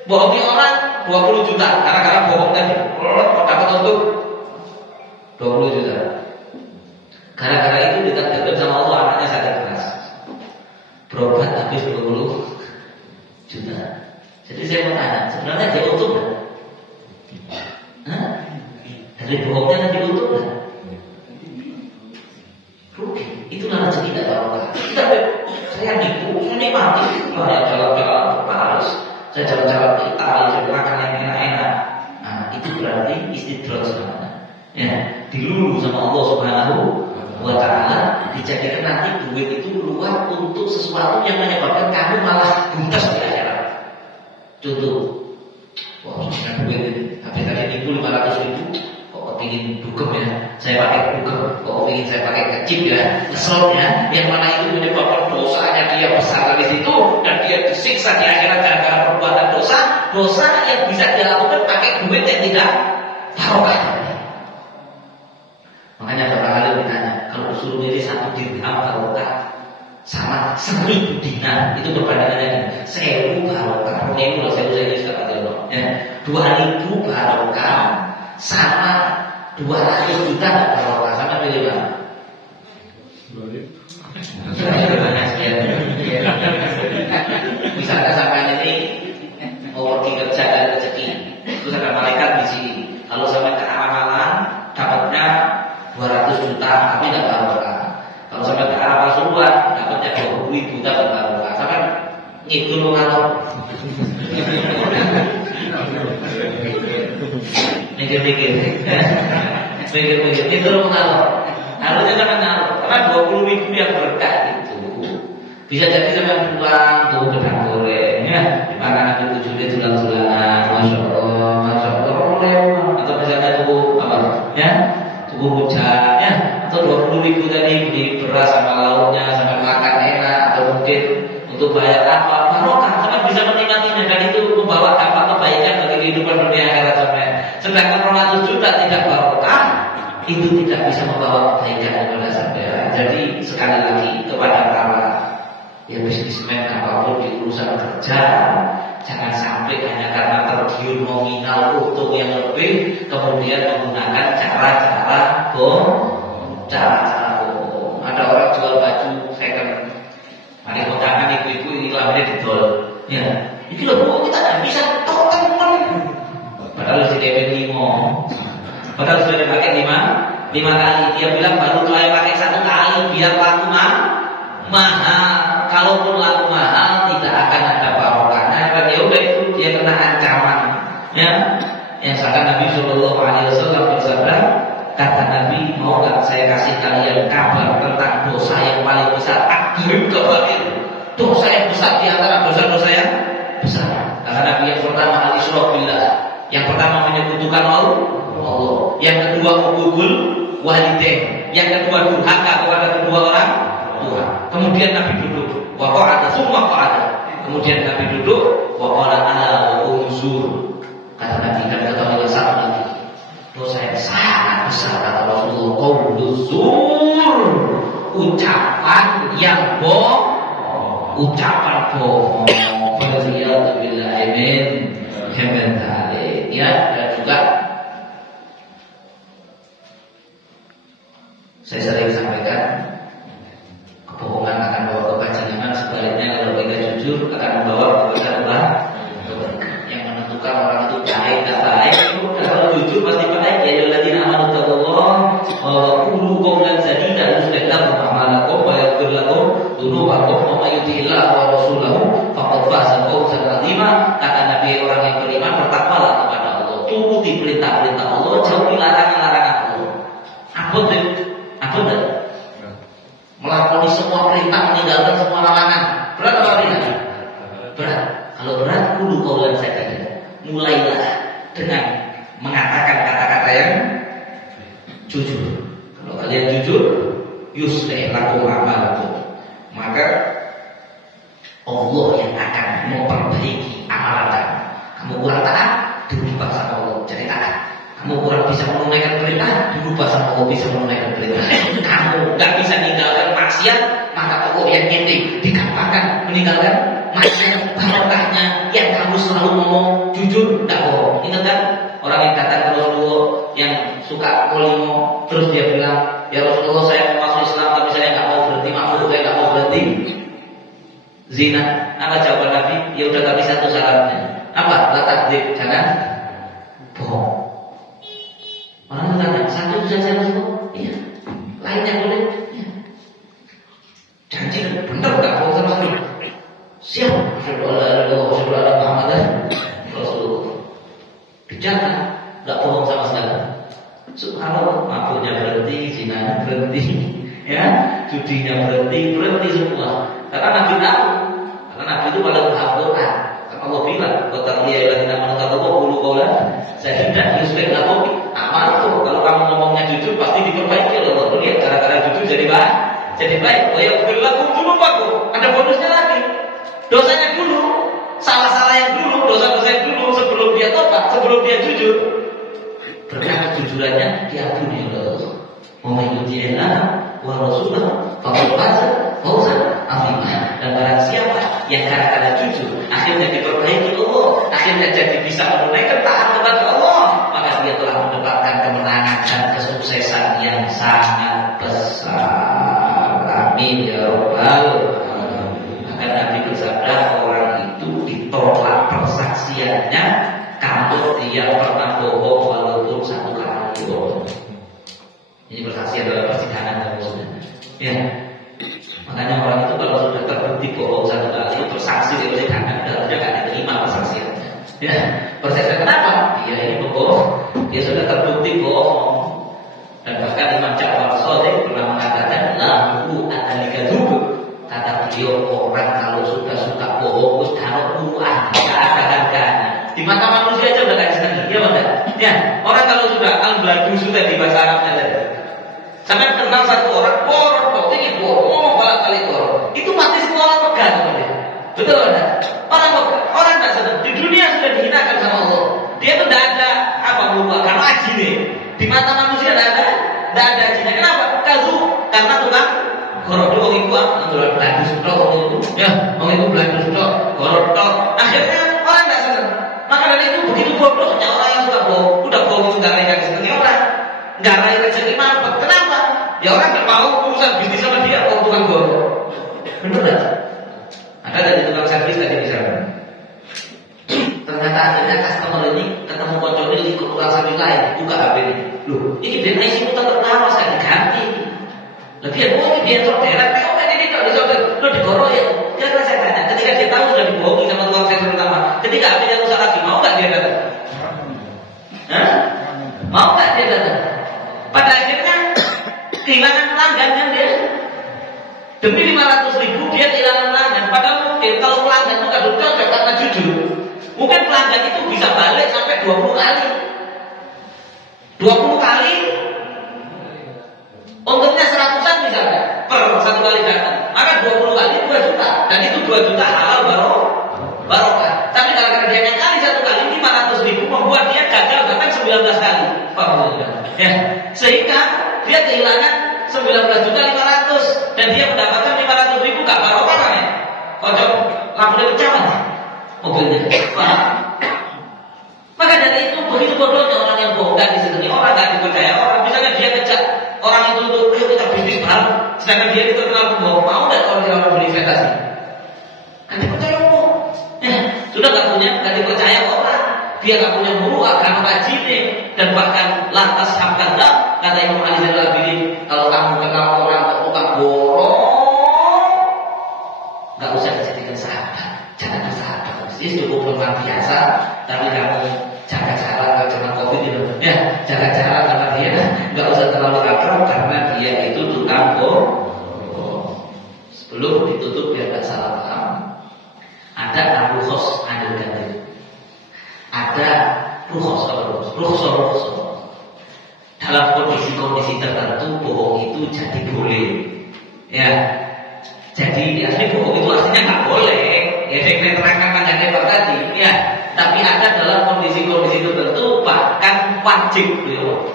bohongi orang 20 juta gara-gara bohong tadi. Dapat untuk 20 juta. Gara-gara itu ditakdirkan sama Allah anaknya sakit keras. Berobat habis 20 juta. Jadi saya mau tanya, sebenarnya dia untung kan? Dari bohongnya nanti untung kan? Rugi. Itulah rezeki tidak barokah. Saya nipu, saya nikmati. Saya jalan-jalan ke Paris, saya jalan-jalan ke Italia, saya makan yang enak-enak. Nah, itu berarti istidraj namanya. Ya, dilulu sama Allah Subhanahu wa Ta'ala, dijadikan nanti duit itu keluar untuk sesuatu yang menyebabkan kamu malah buntas di akhirat. Contoh, wah punya duit ini, habis tadi nipu 500.000, kok kepingin dugem ya, saya pakai dugem, kok kepingin saya pakai kecip ya, kesel ya, yang mana itu menyebabkan dosanya dia besar dari situ dan dia disiksa di akhirat gara-gara perbuatan dosa yang bisa dilakukan pakai duit yang tidak barokah. Makanya para alim ditanya, kalau suruh milih 1 dirham barokah sama 1.000 dinar, itu perbandingannya 1.000 barokah. Ini kalau saya sekarang ya, 2.000 barokah sama 200 juta barokah, sama pilih mana? 2.000. Misalkan sampai ini mau pergi kerja dan rezeki, terus ada malaikat di sini. Kalau sampai ke amalan dapatnya 200 juta tapi tidak barokah. Kalau sampai ke arah Pasuruan dapatnya 20.000 tapi barokah. Sampai ngikut ngalor. Mikir-mikir itu ngalor. Harusnya jangan ngalor. Karena 20.000 yang berkah itu bisa jadi sampai pulang tuh gedang goreng ya, dimana nanti tujuannya tulang-tulangan, masya Allah, atau misalnya tuh apa ya? Hujan ya, atau 20.000 tadi beli beras sama lauknya sampai makan enak, atau mungkin untuk bayar apa barokah sampai bisa menikmatinya dan itu membawa dampak kebaikan bagi kehidupan dunia akhirat sampai. Sedangkan 200 juta tidak barokah, itu tidak bisa membawa kebaikan kepada sampai. Jadi sekali lagi kepada para yang bisnismen apapun di urusan kerja, Jangan sampai hanya karena tergiur nominal untung yang lebih kemudian menggunakan cara-cara bohong. Ada orang jual baju second, mari kondangan ibu-ibu ini kelaminnya didol. Ya, itu loh bu, kita nggak bisa total. Padahal si DP 5, padahal sudah dipakai 5 kali. Dia bilang baru mulai pakai 1 kali biar laku mahal. Kalaupun laku mahal tidak akan ada barokahnya. Dan ya udah itu dia kena ancaman. Ya, yang seakan Nabi Shallallahu Alaihi Wasallam bersabda, kata Nabi, mau nggak saya kasih kalian kabar tentang dosa yang paling besar? Akbar kabair, dosa yang besar di antara dosa-dosa yang besar. Karena Nabi yang pertama al-isyrak billah, yang pertama menyekutukan Allah, yang kedua hukukul walidain, yang kedua durhaka kepada kedua orang tua. Kemudian Nabi duduk, waqa'ada summa qa'ada. Kemudian Nabi duduk, waqala ala unzur. Kata Nabi dan kata satu lagi, dosa yang sangat besar kata Rasulullah, qauluz zur, ucapan yang bohong, ucapan bohong. Waliyadzubillahi min dzalik. Ya, dan juga saya sering sampaikan, kebohongan akan membawa kebajingan. Sebaliknya kalau kita jujur akan membawa kebaikan. Yang menentukan orang itu baik dan baik, kalau jujur pasti baik. Ya ayyuhalladzina amanu taqullaha wa qulu qawlan sadida yuslih lakum a'malakum wa yaghfir lakum dzunubakum wa may yuti'illah wa rasulahu faqad faza fawzan 'azima. Kata Nabi, orang yang beriman bertakwalah kepada Allah, turuti perintah-perintah Allah, jauhi larangan-larangan Allah. Apa melakoni semua perintah, meninggalkan semua larangan. Berat apa ringan? Berat. Kalau berat, kudu qaulan sadida. Mulailah dengan mengatakan kata-kata yang jujur. Kalau kalian jujur, yuslih lakum a'malakum, maka Allah yang akan memperbaiki amalan kamu. Kamu kurang taat, dirubah sama Allah jadi taat. Kamu kurang bisa menunaikan perintah, dirubah sama Allah bisa menunaikan perintah. Kamu nggak bisa meninggalkan maksiat, maka Allah yang nyeting dikatakan meninggalkan maksiat. Barokahnya yang kamu selalu ngomong jujur, nggak bohong. Ingat kan orang yang datang ke Rasulullah yang suka kolimo, terus dia bilang, ya Rasulullah saya mau masuk Islam tapi saya nggak mau berhenti, maksud saya nggak mau berhenti zina. Apa jawaban Nabi? Ya udah tapi satu syaratnya. Apa? La takdzib, jangan bohong. Orang bertanya, satu saja Rasulullah? Iya. Lainnya boleh? Iya. Janji benar nggak bohong sama sekali? Siap. Rasulullah Muhammad Rasulullah. Bicara nggak bohong sama sekali. Subhanallah, mabuknya berhenti, zinanya berhenti, ya, judinya berhenti semua. Karena Nabi tahu, karena Nabi itu paling paham Quran. Karena Allah bilang, "Qataqiya illadzina amanu qulu qawlan sadida yuslih lakum a'malakum." Kalau kamu ngomongnya jujur pasti diperbaiki oleh Allah. Lihat, gara-gara jujur jadi baik. Wa yaghfir lakum dzunubakum. Ada bonusnya lagi. Dosanya dulu, salah-salah yang dulu, dosa-dosa yang dulu sebelum dia tobat, sebelum dia jujur. Berkat kejujurannya diampuni oleh Allah. Wa may yuti'illah wa rasulahu faqad faza fawzan 'azima. Dan barang siapa yang gara-gara jujur akhirnya diperbaiki Allah, akhirnya jadi bisa menunaikan taat kepada Allah, maka dia telah mendapatkan kemenangan dan kesuksesan yang sangat besar. Amin ya rabbal alamin. Maka Nabi bersabda, orang itu ditolak persaksiannya kalau dia pernah bohong walaupun satu kali bohong. Ini persaksian dalam persidangan dan ya. Makanya orang itu kalau sudah terbukti bohong satu kali, bersaksi di persidangan, harusnya nggak diterima persaksiannya. Ya, persaksian kenapa? Dia ini bohong, dia sudah terbukti bohong. Dan bahkan Imam Ja'far Shadiq pernah mengatakan, lahu an-nikadzub. Kata beliau, orang kalau sudah suka bohong, terus taruh Quran, tidak ada harganya. Di mata manusia aja udah gak senang, ya benar. Ya, orang kalau sudah al-bladu sudah di bahasa Arabnya tadi. Sampai kenal satu orang, korok, ini ngomong balik korok. Itu pasti semua orang pegang sama dia. Betul enggak? Orang tak senang. Di dunia sudah dihinakan sama Allah. Dia tuh tidak ada apa lupa karena ajine. Di mata manusia tidak ada ajine. Kenapa? Karena tukang korok itu orang itu beladu sudah orang itu. Ya, orang itu beladu sudah korok. Akhirnya orang bodohnya orang yang suka bohong. Udah bohong itu nggak raih rezeki orang, nggak raih rezeki mampet. Kenapa? Ya orang nggak mau urusan bisnis sama dia, kok tukang bohong. Benar tak? Ada dari tukang servis tadi di sana. Ternyata akhirnya customer ini ketemu kocok ini di tukang servis lain, buka HP ini. Loh, ini BNI sih muter pertama saya diganti. Lebih dia bohong, dia terderet, ini kalau disobek, lo digorok ya. Kira-kira saya tanya, ketika dia tahu sudah dibohongi sama tukang servis pertama, ketika HP-nya rusak lagi, mau nggak dia datang? Hah? Mau nggak dia datang? Pada akhirnya kehilangan pelanggan kan dia. Demi 500.000 dia kehilangan pelanggan. Padahal mungkin kalau pelanggan itu kadang cocok karena jujur, mungkin pelanggan itu bisa balik sampai 20 kali. 20 kali untungnya 100-an misalnya per satu kali datang, maka 20 kali 2 juta, dan itu 2 juta halal barokah. Tapi kalau dia kali satu kali 500.000 membuat dia gagal bahkan 19 kali. Ya, sehingga dia kehilangan 19.500.000 dan dia mendapatkan 500.000 gak barokah kan ya? Kocok lampunya pecah kan? Mobilnya. Maka dari itu begitu bodohnya orang yang bohong, gak disenangi orang, gak dipercaya orang. Misalnya dia ngejak orang itu untuk ayo kita bisnis bareng, sedangkan dia itu terkenal pembohong. Mau nggak kalau dia orang berinvestasi? Kan dipercaya orang. Ya, sudah gak dipercaya orang. Dia gak punya muruah, gak rajin, dan bahkan lantas hamkanda. Kata Imam Ali Zainal Abidin, kalau kamu kenal orang kok tukang borong, gak usah dijadikan sahabat. Jangan sahabat. Bisnis cukup luar biasa, tapi kamu jaga jarak, jangan covid itu. Ya, jaga jarak karena dia nggak usah terlalu akrab karena dia itu tukang bohong. Sebelum ditutup biar nggak salah paham, ada ar-rukhos adil-adil, ada rukhos. Dalam kondisi-kondisi tertentu bohong itu jadi boleh. Ya, jadi asli bohong itu artinya nggak boleh. Ya, saya terangkan panjangnya tadi. Ya, tapi ada dalam kondisi-kondisi tertentu bahkan wajib beliau.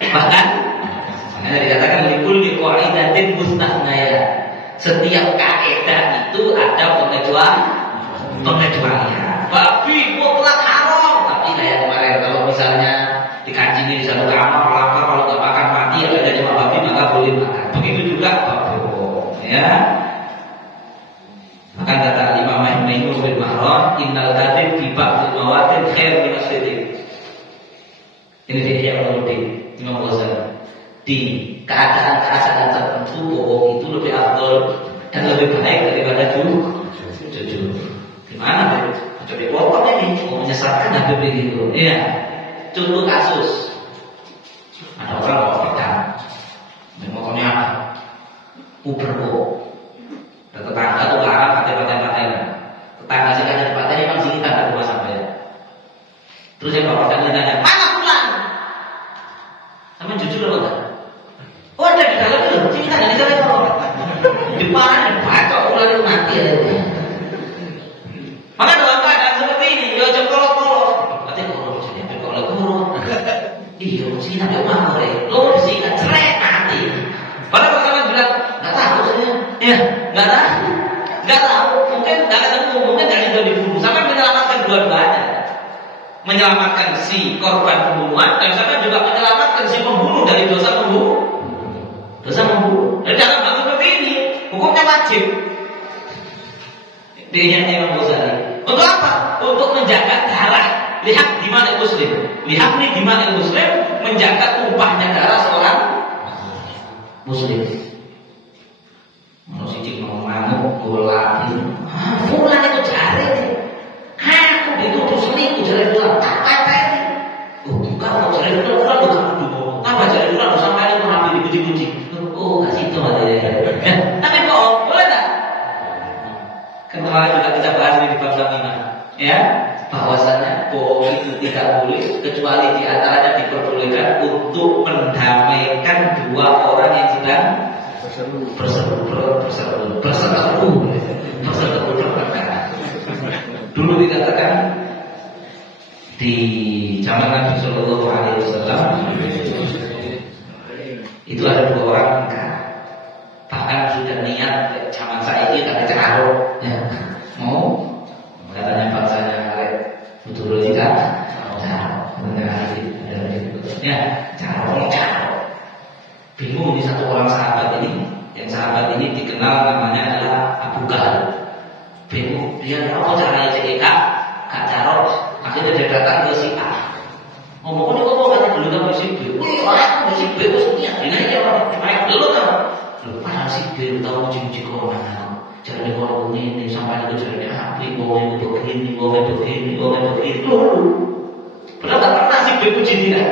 Bahkan dikatakan likul liqaidatin mustathnaya. Setiap kaidah itu ada pengecualian. Babi mutlak haram, tapi kayak kemarin kalau misalnya dikancingin di satu kamar lapar, kalau nggak makan mati, ada cuma babi maka boleh makan. Begitu juga bohong, ya. Maka kata Imam Maimun bin Mahran, innal kadhib fi ba'dil mawadin khair min as-sidq. Ini dia yang menurut Imam Ghazali. Di keadaan tertentu bohong itu lebih afdal dan lebih baik daripada jujur. Gimana? Coba potong ini, mau menyesatkan Habib itu. Iya. Contoh kasus. Ada orang bawa pedang, motornya Uberbo. Dan tetangga tuh larang paten-paten. Tetangga sih kan paten emang sih kita nggak rumah sampai. Terus yang bapak tanya tanya, mana pulang? Sama jujur apa enggak? Oh ada di dalam itu, sini kan di dalam itu. Di mana dibacok pulang itu mati ya. Maka dalam keadaan seperti ini, ya jam kolok-kolok. Berarti kolok jadi hampir kolok-kolok. Iya, sini ada mana deh? Lo di sini cerai mati. Padahal pertama bilang nggak tahu saya. Ya, nggak tahu. Mungkin nggak ketemu, mungkin nggak itu dibunuh. Sampai menyelamatkan dua-duanya. Menyelamatkan si korban pembunuhan dan sampai juga menyelamatkan si pembunuh dari dosa membunuh. Dan dalam hal seperti ini, hukumnya wajib. Dia Imam Ghazali. Untuk apa? Untuk menjaga darah. Lihat di mana muslim. Lihat nih di mana muslim menjaga tumpahnya darah seorang muslim. Mau sijik mau ngamuk, bola itu. Fulan itu jari nih. Aku dituduh selingkuh jari fulan. Tak kata ini. Bukan mau jari fulan bukan dulu. Apa jari fulan sampai ini mengambil dipuji-puji. Oh kasih itu ada. Tapi bohong, boleh tak? Kan kemarin juga kita bahas di bab 5, ya, bahwasanya bohong itu tidak boleh kecuali diantaranya diperbolehkan untuk mendamaikan dua orang yang sedang berseru perkara. Dulu dikatakan di zaman Nabi Sallallahu Alaihi Wasallam itu ada dua orang nikah, bahkan sudah niat zaman saya ini tak ceramah, ya. Mau katanya bangsanya betul juga wong itu. Padahal tak pernah si B puji dia.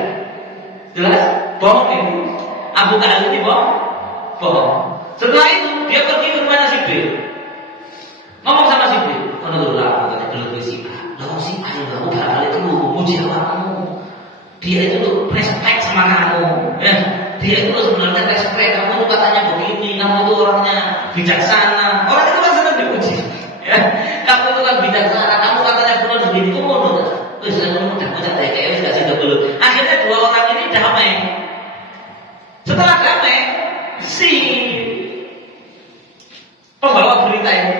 Jelas? Bohong ini. Abu Kahal ini bohong. Setelah itu dia pergi ke rumah si B. Ngomong sama si B. Karena dulu lah, katanya dulu si A. Lalu si A juga Abu Kahal itu muji kamu. Dia itu tuh respect sama kamu. Dia itu sebenarnya respect. Kamu tuh katanya begini. Kamu tuh orangnya bijaksana. Orang itu kan senang dipuji. Kamu itu kan bijaksana. Kamu katanya pernah begini. Kamu mau akhirnya dua orang ini damai. Setelah damai, si pembawa berita ini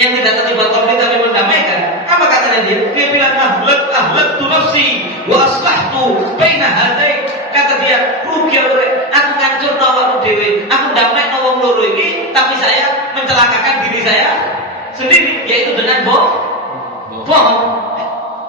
yang tidak terlibat konflik tapi mendamaikan, apa katanya dia? Dia bilang ahlaktu nafsi wa aslahtu baina hadai. Kata dia, rugi aku ngancur awakku dhewe, aku damai wong loro iki, tapi saya mencelakakan diri saya sendiri, yaitu dengan bohong.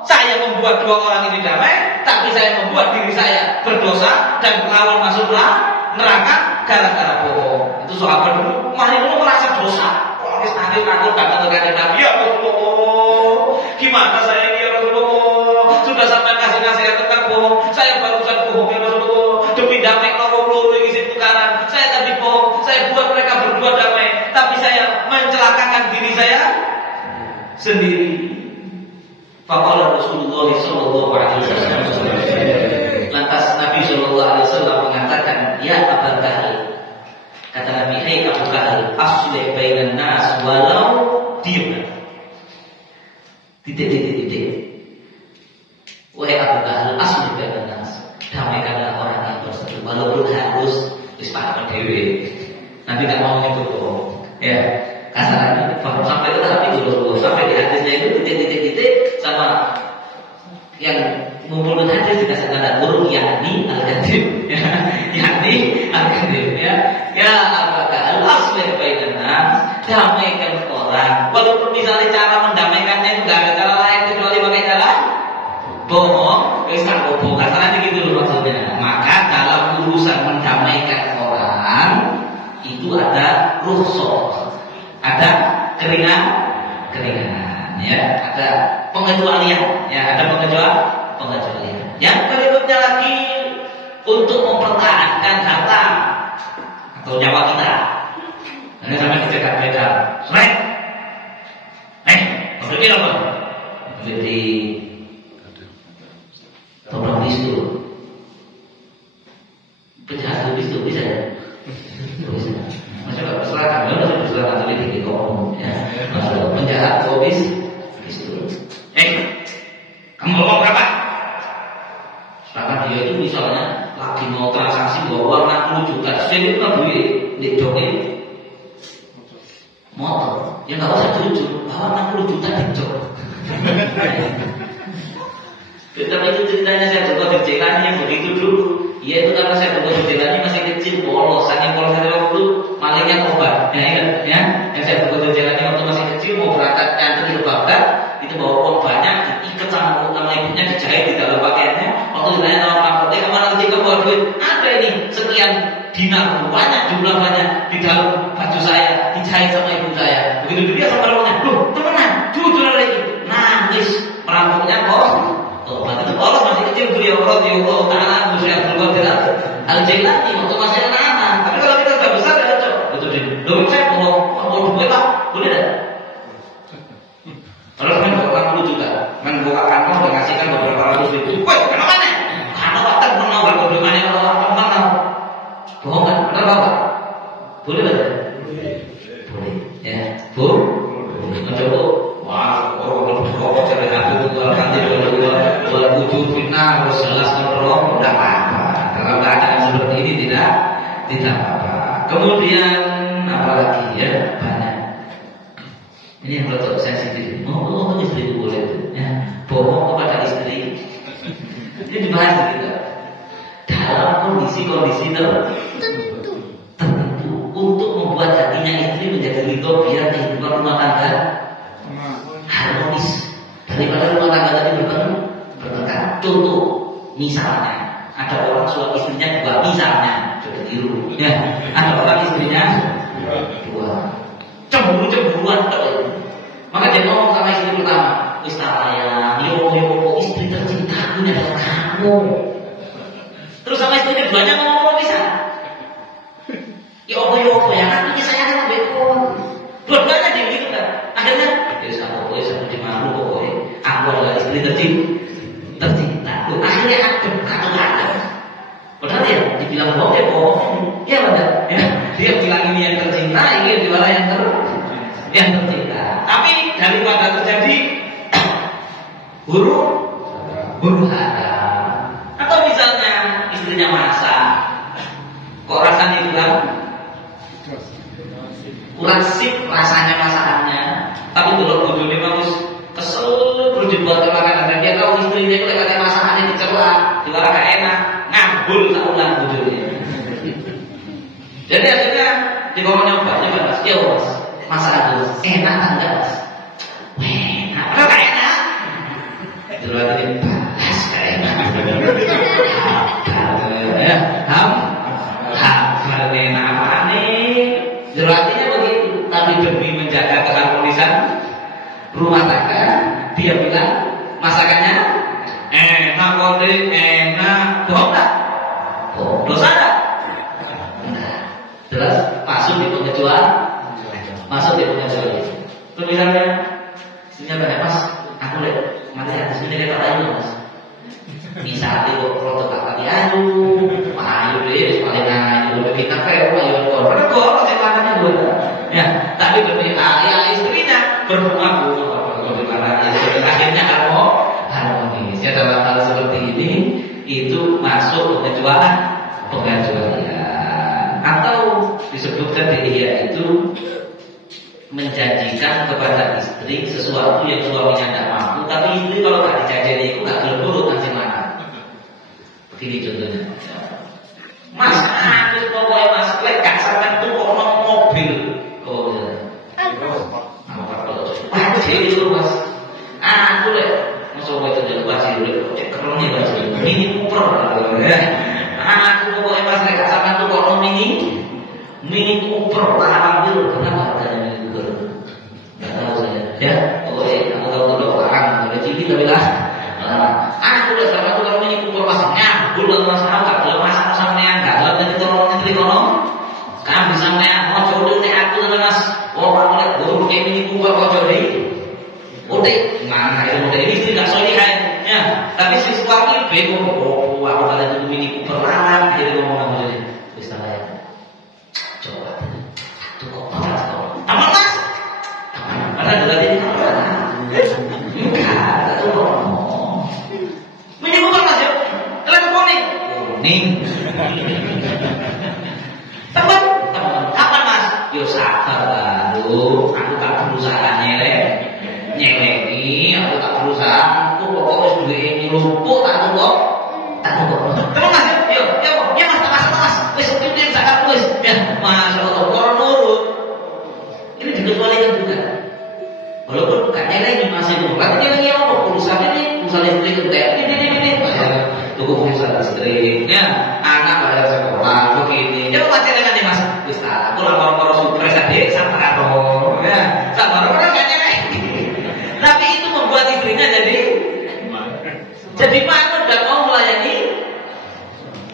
Saya membuat dua orang ini damai, tapi saya membuat diri saya berdosa dan lawan masuklah neraka gara-gara bohong. Itu sahabat dulu, merasa dosa. Nangis takut datang ke Nabi, ya Rasulullah, gimana saya ini ya Rasulullah? Sudah sampai kasih nasihat tentang bohong, saya barusan bohong ya Rasulullah. Demi damai orang loro ini tukaran, saya tadi bohong, saya buat mereka berdua damai, tapi saya mencelakakan diri saya sendiri. Faqala Rasulullah sallallahu alaihi wasallam. Lantas Nabi sallallahu alaihi wasallam mengatakan, "Ya Abu Kahal." Kata Nabi, "Hai Abu Kahal, aslih bainan nas walau diam." Titik. Wahai Abu Kahal, aslih bainan nas. Damaikanlah orang yang berseteru walaupun harus paham dewe. Nabi enggak mau nyebut bohong. Ya. Kasarannya sampai ke Nabi dulu sampai di hadisnya itu titik sama yang mumpuni hadis dikasih tanda burung yakni al-kadhib yakni al-kadhib ya apakah al-aslih bainan nas, damaikan orang walaupun misalnya cara mendamaikannya itu enggak ada cara lain kecuali pakai cara bohong, bohong kasarannya gitu loh maksudnya. Maka dalam urusan mendamaikan orang itu ada rukhsah, ada keringanan, ya, ada pengecualian, ya, ada pengecualian. Yang berikutnya lagi untuk mempertahankan harta atau nyawa kita. Ini sampai dicegat-cegat, maksudnya apa? Jadi tolong bisu, penjahat bisu bisa ya? Bisa. Masalah silakan, silakan tadi di kolom, ya. Masalah penjahat kobis, itu. Kamu ngomong berapa? Sedangkan dia itu misalnya lagi mau transaksi bawa 60 juta, saya itu kan duit di doknya motor, ya nggak usah jujur, bawa 60 juta di jok. Tapi itu ceritanya saya coba kerjakan yang begitu dulu. Ya itu karena saya coba kerjakannya masih kecil, polos, saking polos saya waktu malingnya tobat. Ya ingat ya, yang saya coba kerjakannya waktu masih kecil mau berangkat nyantri ke Baghdad, itu bawa uang banyak, diikat sama ibunya, dijahit di dalam pakaiannya. Waktu ditanya sama perampoknya, kemana nanti kamu bawa duit? Ada ini sekian dinar, banyak jumlah banyak di dalam baju saya, dijahit sama ibu saya. Begitu dia sama perampoknya, loh temenan, jujur lagi, nangis perampoknya kok. Tobat itu polos masih kecil beliau radhiyallahu ta'ala Abdul Qadir Al-Jailani waktu masih anak-anak. Tapi kalau kita sudah besar ya cocok. Betul deh. Loh saya mau duit lah, boleh dah. Terus kan 80 juta, buka kantong dan ngasihkan beberapa ratus ribu. Woi, kenapa nih? Karena waktu mau berapa duit mana kalau orang mana? Bohong kan? Benar apa? Boleh dah. Boleh. Ya, boleh. Mencoba. Wah, orang berkokok cari aku tuh nanti dua wujud fitnah harus jelas kontrol, tidak apa-apa. Dalam keadaan seperti ini tidak apa-apa. Kemudian apa lagi ya, banyak. Ini yang betul sensitif. Ngomong istri itu boleh tuh, ya. Bohong kepada istri. Ini dibahas kita. Dalam kondisi-kondisi tertentu untuk membuat hatinya istri menjadi ridho biar kehidupan rumah tangga harmonis daripada rumah tangga tadi bertengkar. Contoh, misalnya ada orang suami istrinya dua, misalnya sudah tiru, ya, ada orang istrinya dua, cemburu-cemburuan, maka dia ngomong sama istri pertama, wis tak layang, yo istri tercintaku ini adalah kamu. Terus sama istri keduanya ngomong bisa. Yo ya kan ini saya kan beko. Dua-duanya gitu kan. Akhirnya ya sama boleh sama di malu pokoknya. Aku adalah istri tercinta. Akhirnya ada. Padahal ya dibilang bohong ya benar. Ya, dia bilang ini yang tercinta, ini juara yang tercinta. Tapi daripada terjadi huru hara, atau misalnya istrinya masak, kok rasanya kurang sip rasanya masakannya, tapi kalau bojone bagus kesel terus dibuat makanan dan dia tahu istrinya itu katanya masakannya dicela, juara gak enak, ngambul tak ulang bojone. Jadi akhirnya di bawah nyoba mas, ya mas, masakan dulu enak enggak mas? Enak, apa gak enak? Juara tadi balas gak enak. Enak apa nih? Artinya begitu. Tapi demi menjaga keharmonisan rumah tangga, dia bilang masakannya enak, kode enak, bohong tak? Dosa tak? Jelas masuk di pengecualian, Itu misalnya, istrinya banyak mas, aku lihat mati hati sini kita ayu mas. Bisa hati kok produk tadi ayu deh, paling ayu lebih kita fair, ayu korban kok makannya dua. Ya, tapi demi ayah istrinya berbunga-bunga, akhirnya harmonis. Ya dalam hal seperti ini itu masuk pengecualian, atau disebutkan dia itu menjanjikan kepada istri sesuatu yang suaminya tidak mampu, tapi istri kalau tak dijanjikan itu nggak berurut nanti mana. Begini contohnya. Mas, aku pokoknya mas, gak sampai tuh kok mobil. Oh ya. Apa sih itu mas? Aku masuk itu jadi basi dulu, cek kerennya basi. Mini Cooper. Aku pokoknya mas, gak sampai tuh kok Mini Cooper. Larang dulu, kenapa harganya Mini Cooper? Gak tahu saya. Ya, pokoknya aku tahu dulu orang, udah cili tapi lah. Aku udah sampai tuh kalau Mini Cooper mas nyambul mas gak boleh masak sampean gak boleh nyetri kono. Kamu sampean mau jodoh nek aku mas. Oh aku lihat guru kayak Mini Cooper kok jodoh. Udah mana ya udah ini istri gak solihah ya. Tapi si suami bego. Oh aku kalian itu Mini Cooper larang. Jadi ngomong aja. Bisa lah ya. Coba. Tuh kok panas kok. Aman mas. Karena juga jadi enggak tuh ngomong. Mini Cooper mas ya. Kalian kuning. Teman, kapan mas? Yo sabar baru. Aku tak berusaha nyeleni, aku tak berusaha. Aku pokoknya sudah ini lumpuh tak kok. Teman mas, yo mas tak mas. Wis pimpin zakat wis. Ya, masya Allah, orang nurut. Ini dikecualikan juga. Walaupun bukan nyeleni masih bukan nyeleni apa urusan ini, urusan listrik ini. Cukup urusan listrik, ya anak bayar sekolah begini. Ya macam ini mas, bisa aku lapor sukses tadi sama atau ya sama orang kan nyeleni. Tapi itu membuat istrinya jadi manut dan mau melayani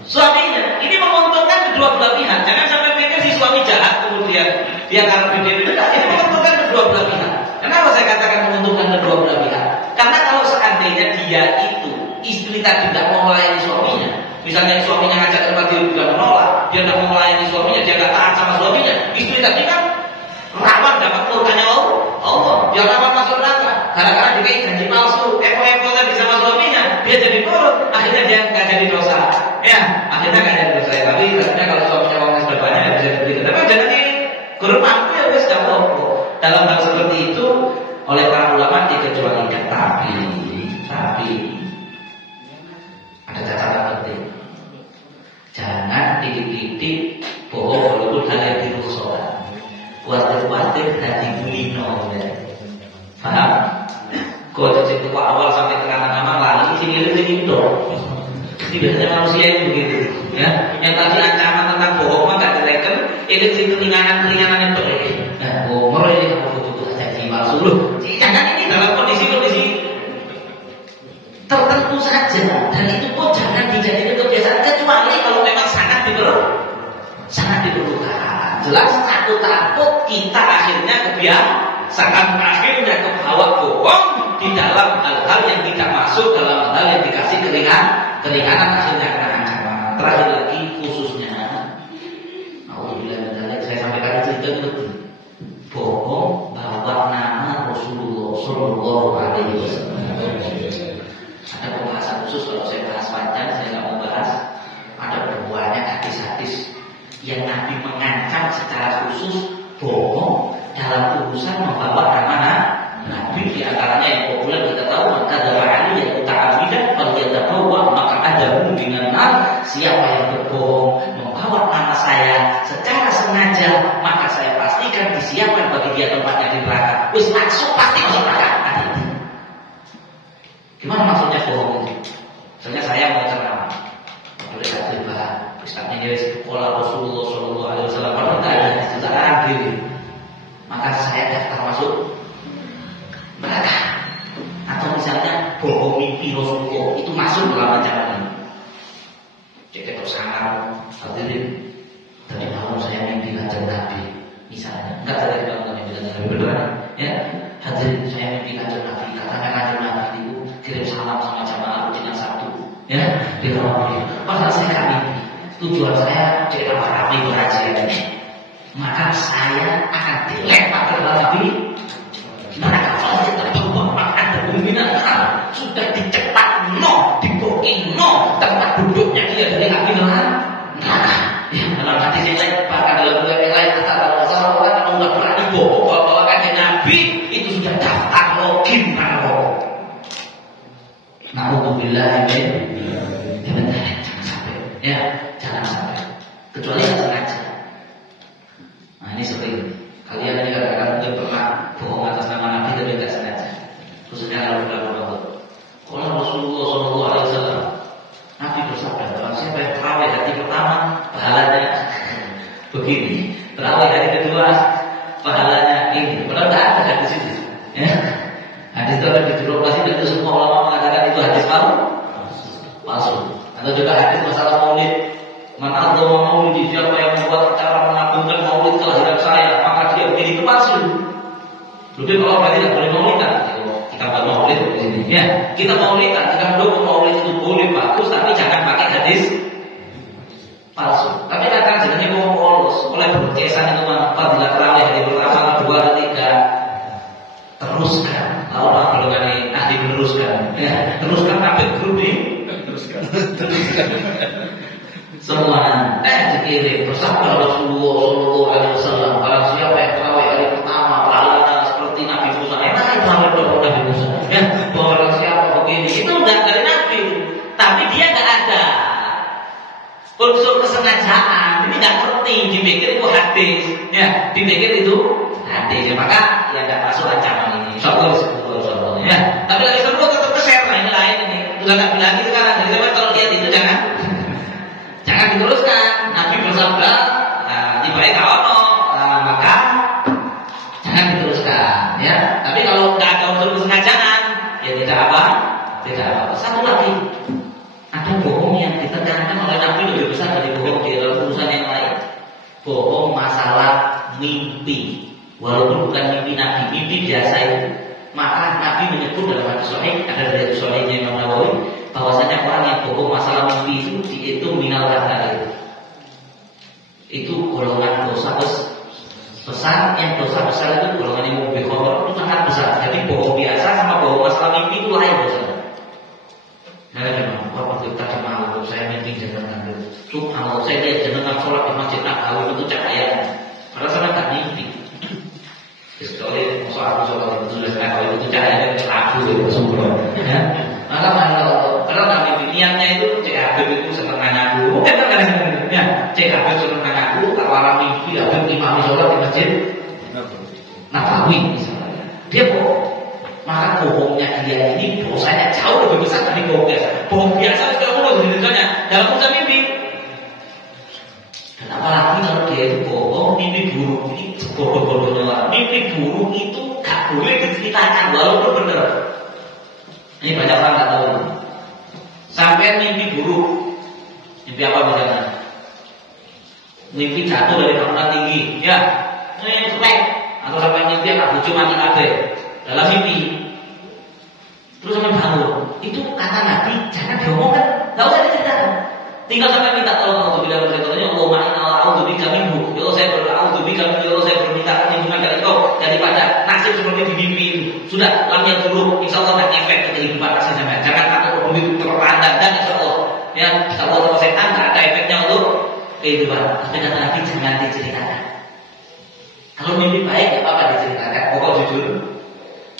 suaminya. Ini menguntungkan kedua belah pihak. Jangan sampai pikir si suami jahat kemudian dia karena beda-beda. Ini menguntungkan kedua belah pihak. Kenapa saya katakan menguntungkan kedua belah pihak? Karena kalau seandainya dia itu istri tadi tidak mau melayani suaminya, misalnya suaminya ngajak tempat dia tidak menolak, dia tidak mau melayani suaminya, dia tidak taat sama suaminya, istri tadi kan rawan dapat murkanya Allah, dia rawan masuk neraka. Gara-gara dia janji palsu, epo-epo tadi sama suaminya, dia jadi nurut, akhirnya dia nggak jadi dosa. Ya, akhirnya nggak jadi dosa. Tapi ternyata kalau suaminya uangnya sudah banyak, ya bisa dibeli. Tapi jangan ini kurang mampu ya wes nggak apa-apa. Dalam hal seperti itu, oleh para ulama dikecualikan. Tapi ada catatan penting. Jangan titik-titik bohong walaupun hanya di rukhsah. Kuatir-kuatir hati bulino. Paham? Kau dari awal sampai tengah-tengah lagi sini dong. Biasanya manusia itu begitu. Ya, yang tadi ancaman tentang bohong mah nggak direken. Ini sih keringanan itu. Nah, bohong ini kamu butuh jadi palsu loh. Jangan ini dalam kondisi Tentu saja, dan itu pun jangan dijadikan kebiasaan kecuali kalau memang sangat diperlukan. Jelas aku takut kita akhirnya kebiasaan, akhirnya kebawa bohong di dalam hal-hal yang tidak masuk dalam hal yang dikasih keringanan akhirnya kena ancaman. Terakhir lagi khususnya, saya sampaikan cerita itu bohong bawa nama Rasulullah Shallallahu Alaihi Wasallam. Ada pembahasan khusus, kalau saya bahas panjang saya nggak mau bahas. Ada banyak hadis-hadis yang Nabi mengancam secara khusus bohong dalam urusan membawa nama Nabi. Di antaranya yang populer kita tahu, maka ada Ali yang uta'abidah faliyatabawa maka ada dengan siapa yang berbohong membawa nama saya secara sengaja, maka saya pastikan disiapkan bagi dia tempatnya di neraka. Wis langsung pasti masuk neraka. Gimana maksudnya bohong itu? Misalnya saya mau ceramah, boleh saya terima, Ustaznya dia sekolah Rasulullah Shallallahu Alaihi Wasallam, padahal tidak ada sejarah diri, maka saya daftar masuk neraka. Atau misalnya bohong mimpi Rasulullah itu masuk dalam ancaman ini. Jadi kalau sangat hadirin, tadi malam saya mimpi ngajar Nabi, misalnya, enggak tadi malam mimpi ngajar Nabi beneran, ya hadirin saya mimpi ngajar Nabi, katanya ngajar Nabi itu kirim salam sama jamaah rutin yang satu, ya di Ramadhan. Padahal saya kan mimpi, tujuan saya jadi rapi pengajian, maka saya akan dilempar ke dalam api neraka. Kalau kita berbuat ada binatang sudah dicepat diboking tempat duduknya dia dari api neraka. Ya, dalam hadis yang lain, bahkan dalam riwayat yang lain kata Rasulullah SAW, kalau nggak berani bohong bawa kajian Nabi itu sudah daftar login neraka. Na'udzubillah jangan sampai kecuali yang sengaja. Nah ini sering kalian ini kadang-kadang mungkin pernah bohong atas nama Nabi tapi tidak sengaja, khususnya kalau sudah berbohong. Kalau Rasulullah Shallallahu Alaihi Wasallam, Nabi bersabda, barang siapa yang terawih hari pertama pahalanya begini, terawih hari kedua pahalanya ini. Padahal tidak ada hadis itu, ya. Hadis itu ada didoktrinasi dan itu semua ulama mengatakan itu hadis palsu. Atau juga hadis masalah maulid, man adzama maulidi, siapa yang membuat cara mengagungkan maulid kelahiran saya, maka dia menjadi palsu. Jadi kalau berarti tidak boleh maulidan, kita buat maulid begini, ya. Kita maulidan, kita mendukung maulid itu boleh bagus, tapi jangan pakai hadis palsu. Tapi kadang jenenge wong polos, oleh berkesan itu fadilah tarawih hari pertama, kedua, ketiga, teruskan. Lalu apa golongan ahli meneruskan, ya. Teruskan sampai grup ini. Teruskan. Semua dikirim bersabda Rasulullah Shallallahu Alaihi Wasallam, barang siapa yang terawih hari pertama pahalanya seperti Nabi Musa. Enak itu hampir Nabi Musa. Ya, barang siapa begini itu udah dari Nabi, tapi dia nggak ada unsur kesengajaan. Ini nggak ngerti, dipikir itu hadis, ya, dipikir itu hadis. Maka ya nggak masuk ancaman ini. Insyaallah, ya. Tapi lagi seru tetap ke-share, ini lain ini. Sudah nggak bilang lagi sekarang. Jadi saya kalau lihat itu jangan diteruskan. Nabi bersabda, dibaik kaono, maka jangan diteruskan, ya. Tapi kalau nggak ada unsur kesengajaan, ya tidak apa. Satu lagi, ada bohong yang ditekankan oleh Nabi lebih besar dari bohong di dalam urusan yang lain. Bohong masalah mimpi, walaupun bukan mimpi Nabi, mimpi biasa itu. Maka Nabi menyebut dalam hadis sahih, ada dari sahihnya Imam Nawawi, bahwasanya orang yang bohong masalah mimpi itu minal kabair. Itu golongan dosa besar. Yang dosa besar itu golongan yang lebih kotor, itu sangat besar. Jadi bohong biasa sama bohong masalah mimpi itu lain dosa. Nah, waktu tadi malam saya mimpi jenengan itu, subhanallah, saya lihat jenengan sholat di masjid Nabawi itu cahayanya. Karena saya tak mimpi. Sekali soal itu sudah kalau itu cahayanya laku itu semua. Maka kalau kami niatnya itu Cik Habib itu senang nanya dulu, ya Cik Habib senang nanya dulu, tak warna mimpi Habib imam sholat di masjid Nabawi misalnya, dia bohong. Maka bohongnya dia ini dosanya jauh lebih besar dari bohong biasa. Bohong biasa sudah mulai dihitungkannya dalam urusan mimpi. Dan apalagi kalau dia itu bohong, mimpi buruk ini bodoh-bodohnya orang. Mimpi buruk itu gak boleh diceritakan walaupun benar. Ini banyak orang nggak tahu. buruk. Mimpi apa misalnya? Mimpi jatuh dari bangunan tinggi, ya, selek, atau sampai mimpi anak bojo mati kabeh dalam mimpi. Terus sampai bangun, itu kata Nabi jangan diomongkan, nggak usah diceritakan. Tinggal sampai minta tolong untuk bilang berkatanya, Allah ma'ina a'udzubika minhu. Ya Allah saya bera'udzubika minhu, ya Allah saya berminta perlindungan dari Engkau daripada nasib seperti di mimpi itu. Sudah, lam yang dulu, insya Allah akan efek ke kehidupan asli sampai. Jangan takut begitu terpandang dan insya Allah, ya, kalau sama setan tak ada efeknya untuk kehidupan. Tapi kata Nabi jangan diceritakan. Kalau mimpi baik, ya apa diceritakan? Pokok jujur.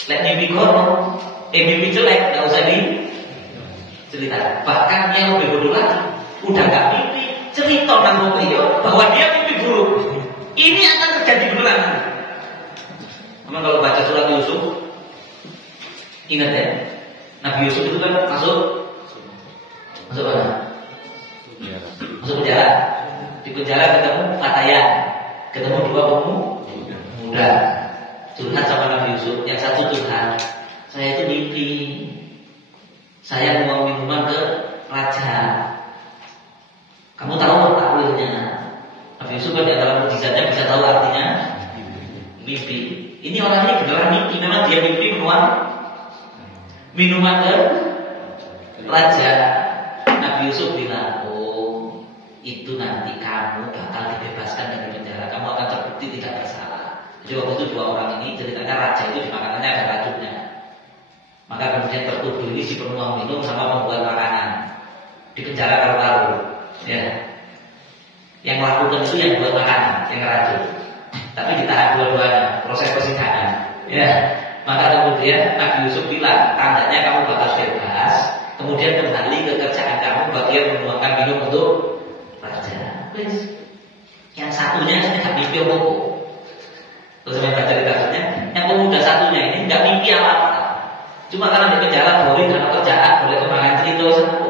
Lek mimpi kono, mimpi jelek, nggak usah diceritakan. Bahkan yang lebih bodoh lagi, udah nggak mimpi, cerita nang beliau bahwa dia mimpi buruk. Ini akan terjadi beneran. Memang kalau baca surat Yusuf, ingat ya, Nabi Yusuf itu kan masuk mana? Masuk penjara. Di penjara ketemu Fataya, ketemu dua pemuda. Curhat sama Nabi Yusuf. Yang satu curhat, saya itu mimpi, saya mau minuman ke raja. Kamu tahu takwilnya? Nabi Yusuf kan di antara mukjizatnya bisa tahu artinya mimpi. Ini orang ini beneran mimpi, memang dia mimpi minuman ke raja. Nabi Yusuf bilang, oh itu nanti kamu bakal dibebaskan dari penjara, kamu akan terbukti tidak bersalah. Jadi waktu itu dua orang ini ceritanya raja itu di makanannya ada racunnya. Maka kemudian tertuduh ini si penuang minum sama pembuat makanan di penjara karu-karu. Ya, yang melakukan itu yang buat makanan, yang racun. Tapi ditahan dua-duanya, proses persidangan. Ya, maka kemudian Nabi Yusuf bilang, tandanya kamu bakal bebas. Kemudian kembali ke kerjaan kamu, bagian menuangkan minum untuk raja. Please. Yang satunya tidak mimpi apa-apa. Terus saya baca di kasusnya, yang pemuda satunya ini tidak mimpi apa-apa. Cuma karena di penjara boring, karena kerjaan, boleh kemarin cerita.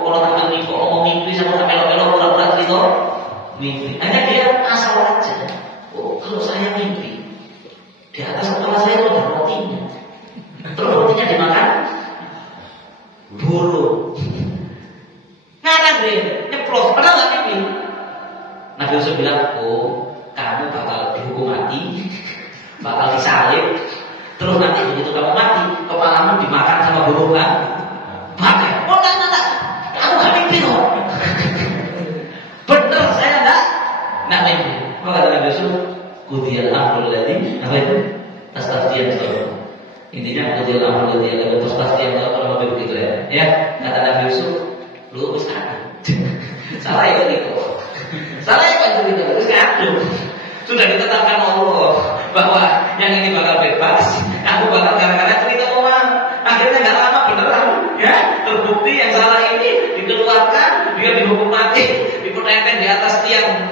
Kalau tak mimpi, kok ngomong mimpi sama melo-melo pura-pura cerita mimpi. Hanya dia asal aja. Oh, kalau saya mimpi, di atas kepala saya itu ada rotinya. Terus rotinya dimakan burung. Ngarang deh, nyeplos. Padahal nggak mimpi. Nabi Yusuf bilang, oh, kamu bakal dihukum mati, bakal disalib. Terus nanti begitu kamu mati, kepalamu dimakan sama burung kan? Makan. Oh, enggak. Aku nggak mimpi kok. Bener, saya enggak mimpi. Maka kata Nabi Yusuf, Qudiyal amrul ladzi, apa itu? Tasdiyan itu. Intinya Qudiyal amrul ladzi, ada tasdiyan itu kalau lebih begitu ya. Ya, kata Nabi Yusuf, lu wis kado. Salah ya gitu. Salah ya kan gitu. Wis kado. Sudah ditetapkan Allah bahwa yang ini bakal bebas, aku bakal gara-gara cerita orang. Akhirnya nggak lama beneran, ya terbukti yang salah ini dikeluarkan, dia dihukum mati, dipunten di atas tiang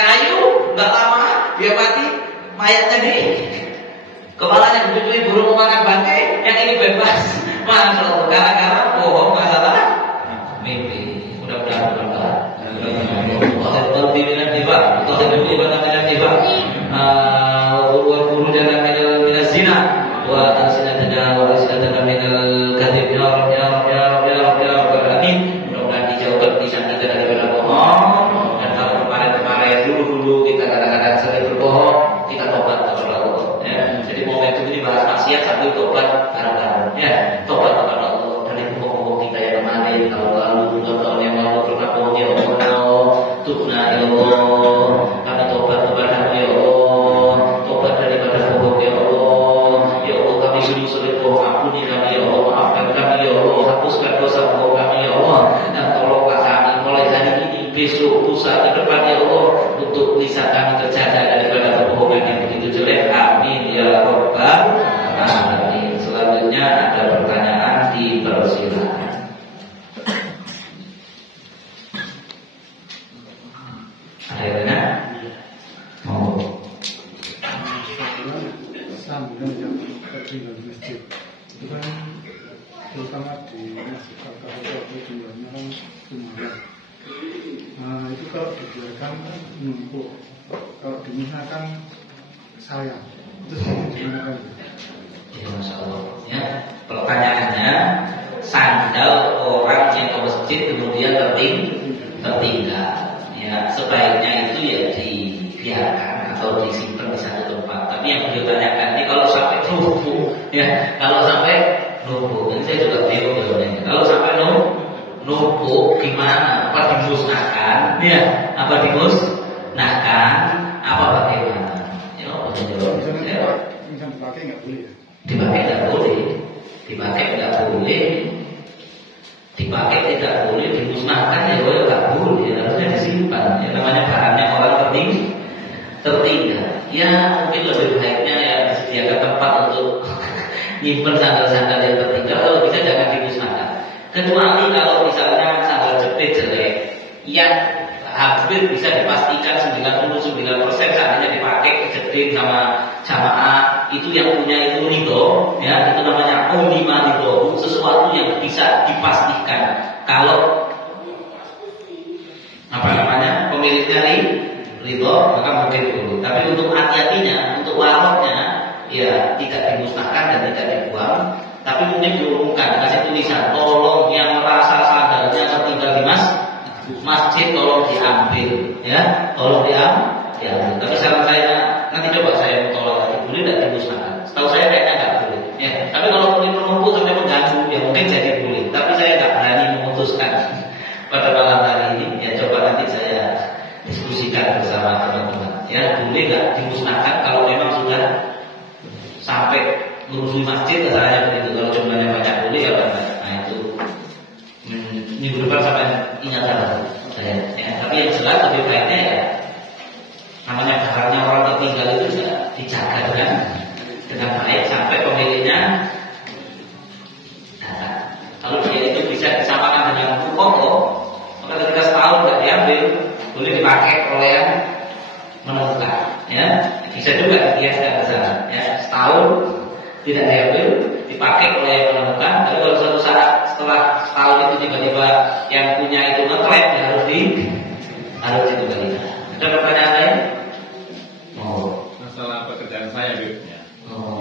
kayu. Nggak lama dia mati, mayatnya di kepalanya ditutupi burung memakan bangkai. Yang ini bebas, masya Allah, gara-gara bohong masalah mimpi. Mudah-mudahan berkah. Kalau dibilang tiba, kalau dibilang tiba. Wa jangan minal zina wa alsinatana wa alsinatana minal kadhib ya Rabb ya Rabb ya Rabb ya Rabb ya Rabb amin. Mudah-mudahan dijauhkan lisan kita daripada bohong. Dan kalau kemarin dulu kita kadang-kadang sering berbohong, kita tobat kepada Allah ya. Jadi momentum ini bahas maksiat sambil tobat bareng-bareng ya. Tobat kepada Allah dari bohong kita yang kemarin, lalu tahun yang lalu pernah bohong ya Allah. Tubna ya Allah, kami tobat kepada-Mu ya Allah. Sulit bohong, ampuni kami ya Allah, maafkan kami ya Allah, hapuskan dosa bohong kami ya Allah, dan tolonglah kami mulai hari ini, besok, lusa, ke depan ya Allah, untuk lisan kami terjaga daripada kebohongan yang begitu jelek. Amin ya Rabbal alamin. Selanjutnya ada pertanyaan, dipersilakan. Akhirnya mau tinggal di masjid itu kan terutama di masjid kalau jumlahnya kan lumayan. Nah itu kalau dibiarkan numpuk, kalau dimusnahkan sayang. Itu gimana kan? Ya, Masya Allah. Ya, pertanyaannya, sandal orang yang ke masjid masjid kemudian tertinggal. Ya, sebaiknya itu ya dibiarkan atau disimpan di satu tempat. Tapi yang beliau tanyakan ini kalau sampai numpuk, ya, kalau sampai numpuk, ini saya juga bingung jawabannya. Kalau sampai numpuk gimana? Apa dimusnahkan? Ya, apa dimusnahkan? Apa bagaimana? Ya, bisa dipakai nggak boleh ya? Dipakai nggak boleh, dipakai nggak boleh, dipakai tidak boleh, dimusnahkan ya nggak boleh, harusnya disimpan. Ya, namanya barangnya orang tertinggal. Ya mungkin lebih baiknya ya disediakan tempat untuk nyimpen sandal-sandal yang tertinggal. Kalau bisa jangan dimusnahkan. Kecuali kalau misalnya sandal jepit jelek, yang hampir bisa dipastikan 99% seandainya dipakai kejedin sama jamaah, itu yang punya itu ridho, ya, itu namanya ulima ridho, sesuatu yang bisa dipastikan kalau apa namanya pemiliknya ridho, maka mungkin dulu. Tapi untuk hati-hatinya, untuk waroknya, ya tidak dimusnahkan dan tidak dibuang, tapi mungkin diumumkan, kasih tulisan, tolong yang merasa sandalnya tertinggal di masjid tolong diambil, ya, tolong diambil. Tapi saran saya, nanti coba saya mau tolong lagi, boleh tidak dimusnahkan? Setahu saya kayaknya nggak boleh. Ya, tapi kalau mungkin menumpuk sampai mengganggu, ya mungkin jadi boleh. Tapi saya nggak berani memutuskan pada malam hari ini. Ya coba nanti saya diskusikan bersama teman-teman. Ya, boleh nggak dimusnahkan kalau memang sudah sampai merusuhi masjid, caranya begitu. Kalau jumlahnya banyak boleh ya banyak. Nah itu minggu depan sampai ingat saya. Ya, tapi yang jelas lebih baiknya ya namanya barangnya orang tertinggal itu juga dijaga dengan baik sampai pemiliknya datang. Kalau dia itu bisa disamakan dengan foto, maka ketika setahun nggak diambil, boleh dipakai oleh yang menemukan. Ya, bisa juga dihiaskan ke sana. Ya, setahun tidak diambil, dipakai oleh yang menemukan. Tapi kalau suatu saat setelah setahun itu tiba-tiba yang punya itu ngeklaim, ya harus dikembalikan. Ada pertanyaan lain? Masalah pekerjaan saya, Bu. Ya.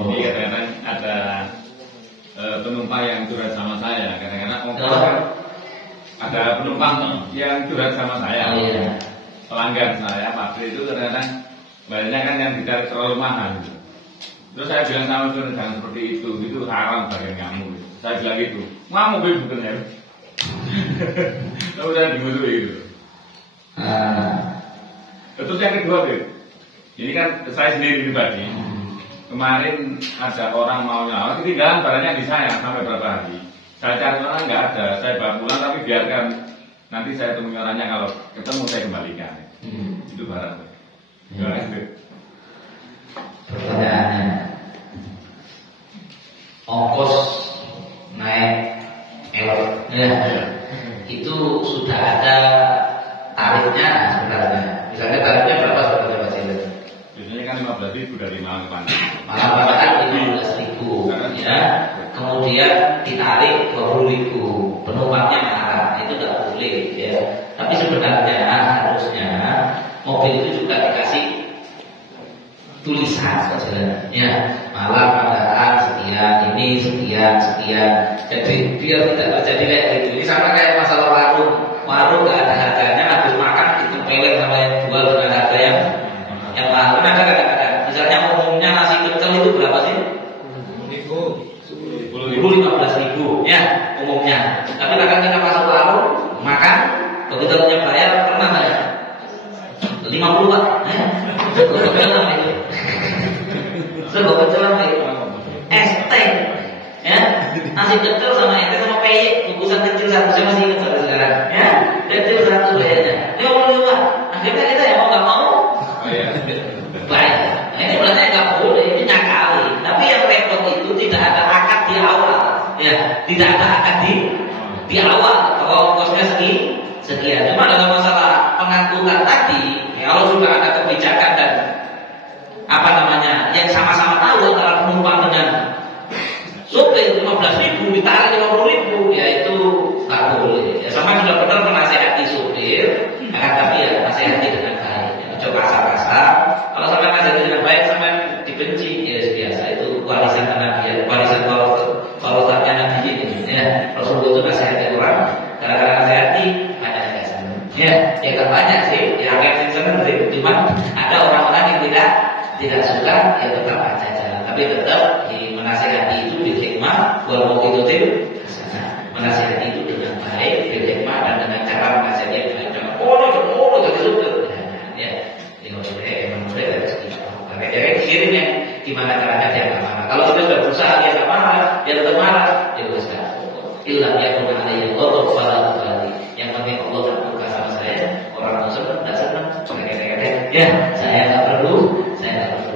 Ini kadang-kadang ada penumpang yang curhat sama saya. Kadang-kadang ada penumpang yang curhat sama saya. Pelanggan saya, pabrik itu kadang-kadang banyak kan yang dicari terlalu mahal. Terus saya bilang sama itu jangan seperti itu haram bagi kamu. Saya bilang gitu, kamu bukan ya? Tahu saya dimusuhi gitu. Terus yang kedua, Bu. Ini kan saya sendiri pribadi. Kemarin ada orang mau nyalon, ketinggalan barangnya di saya sampai berapa hari. Saya cari orang nggak ada, saya bawa pulang tapi biarkan nanti saya temui orangnya, kalau ketemu saya kembalikan. Itu barang. Terima kasih. Pertanyaannya, ongkos naik itu sudah ada tarifnya sebenarnya. Misalnya tarifnya berapa sebenarnya Pak Cendra? Biasanya kan 15.000 dari malam depan. Malam depan 15.000, ya. Kemudian ditarik 20.000, penumpangnya marah, itu tidak boleh, ya. Tapi sebenarnya harusnya mobil itu juga dikasih tulisan saja, ya, malam kendaraan sekian, ini sekian. Jadi biar tidak terjadi kayak gitu. Ini sama kayak masalah warung nggak ada harganya, habis makan ditempelin sama yang jual dengan harga yang mahal. Ada kadang-kadang, misalnya umumnya nasi pecel itu berapa sih? 15.000, ya umumnya. Tapi kadang kita masuk warung makan, begitu punya bayar pernah nggak? 50 Pak. Sego pecel itu ST, ya, nasi pecel sama ST sama peyek, bungkusan kecil satu, saya masih ingat sampai sekarang, ya, kecil satu kayaknya 50. Akhirnya kita ya mau nggak mau bayar. Nah, ini berarti nggak boleh, ini nyakali. Tapi yang repot itu tidak ada akad di awal, ya, tidak ada akad di awal. Kalau kosnya sekian. Cuma dalam masalah pengangkutan tadi, ya, kalau sudah ada kebijakan dan apa namanya yang sama-sama tahu antara penumpang dengan sopir, 15.000 ditarik 50.000, ya itu nggak boleh. Ya, sama sudah benar menasihati sopir, akan tapi ya nasihati dengan baik. Ya, coba kasar-kasar. Kalau sampai nasihati dengan baik sampai dibenci, ya biasa, itu warisan Nabi, warisan warosatnya Nabi ini. Ya, Rasulullah itu nasihati orang, kadang-kadang nasihat ya tetap baca jalan, tapi tetap menasihati itu bil hikmah wal mau'izatil hasanah. Menasihati itu dengan baik, bil hikmah dan dengan cara menasihati yang baik. Oh, jadi sudah ya. Ini menurut harus kita lakukan. Jadi kirim yang gimana caranya dia nggak marah. Kalau sudah berusaha dia nggak marah, dia tetap marah, dia berusaha. Ilah ya kuna alayhi ghadab fala ubali. Yang penting Allah tak suka sama saya, orang muslim tidak senang. Ya, saya nggak perlu.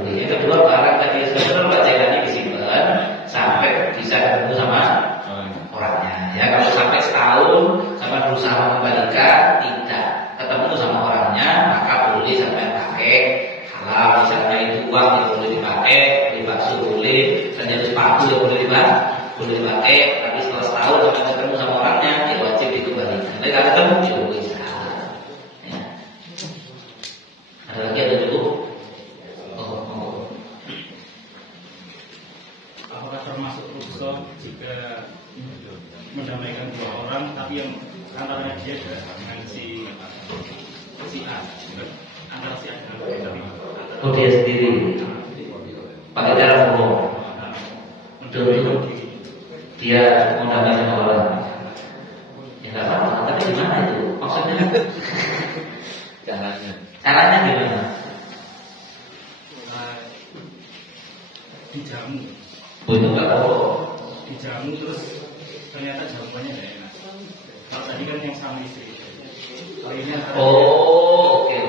Yang kedua, barang tadi sebenarnya baca ini disimpan sampai bisa ketemu sama orangnya. Ya, kalau sampai setahun sampai berusaha mengembalikan tidak ketemu sama orangnya, maka boleh sampai pakai halal. Misalnya itu uang yang boleh dipakai, beli bakso boleh, ternyata sepatu yang boleh dipakai. Tapi setelah setahun sampai ketemu sama orangnya, ya wajib dikembalikan. Tapi kalau ketemu, ya boleh salah. Ya. Ada lagi ada cukup? Apakah termasuk rukhsah jika mendamaikan dua orang tapi yang antaranya dia dengan si A, antara si A dengan dia sendiri pakai cara bohong. Dia mendamaikan orang. Ya nggak apa-apa. Tapi gimana itu? Maksudnya? Caranya gimana? Dijamu. Itu nggak apa-apa. Dijamu terus ternyata jamuannya nggak enak. Kalau tadi kan yang sama istri. Kalau ini oke.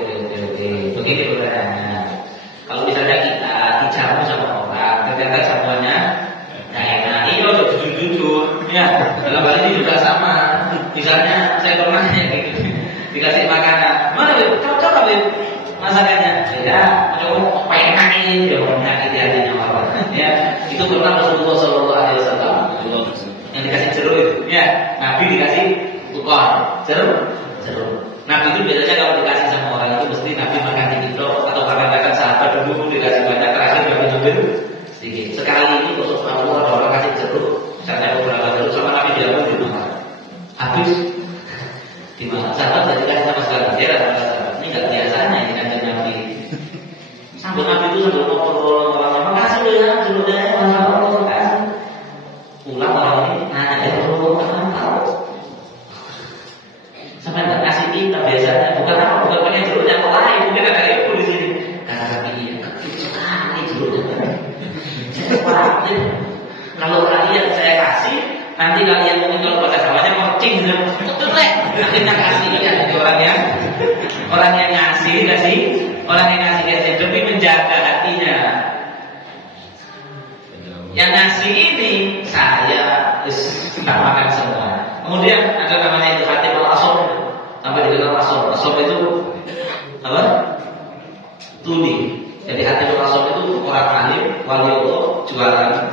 Begini pertanyaannya. Kalau misalnya kita dijamu sama orang, ternyata jamuannya nggak enak. Ini harus jujur. Ya, dalam hal ini juga sama. Misalnya saya pernah gitu, dikasih makanan, mana Beb? Cocok Beb masakannya? Ya, coba pengen dia menyakiti hatinya orang. Ya, itu pernah Rasulullah SAW yang dikasih jeruk itu. Ya, Nabi dikasih tukar jeruk. Nabi itu biasanya kalau dikasih sama orang itu mesti Nabi makan dikit atau kadang-kadang sahabat dulu dikasih banyak, terakhir Nabi ngambil sedikit. Sekali ini Rasulullah ada orang kasih jeruk, misalnya beberapa jeruk sama Nabi dia pun dimakan. Habis dimakan sahabat tidak dikasih sama sekali. Dia sahabat ini nggak biasanya ini kan Nabi. Sambil Nabi itu sambil ngobrol orang-orang, makasih loh ya jeruknya, makasih. Pulang orang ini nanya tahu. Sampai nggak kasih kita biasanya bukan pengen jeruknya kok lain, mungkin ada ibu di sini. Karena kami kecil sekali jeruknya. Saya khawatir kalau kalian saya kasih, nanti kalian mungkin kalau pada sawahnya mercing, jelek. Akhirnya kasih ya orang yang ngasih demi menjaga hatinya. Yang ngasih ini saya tak makan semua. Kemudian ada namanya itu hati al-asom, sampai dikenal asom. Asom itu apa? Tuli. Jadi hati al-asom itu orang alim, wali Allah, jualan.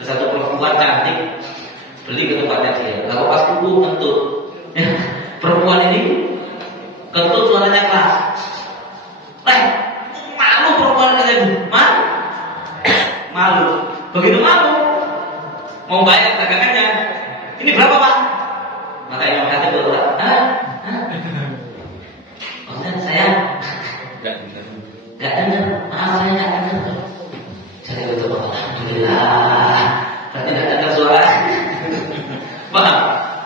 Ada satu perempuan cantik, beli ke tempatnya dia. Kalau pas dulu kentut, perempuan ini kentut suaranya keras. Malu perempuan ini, malu. Begitu malu, mau bayar dagangannya. Ini berapa Pak? Maka Imam Khatib berkata, maksudnya saya nggak dengar, maaf saya nggak dengar. Saya betul alhamdulillah, berarti nggak dengar suara. Paham?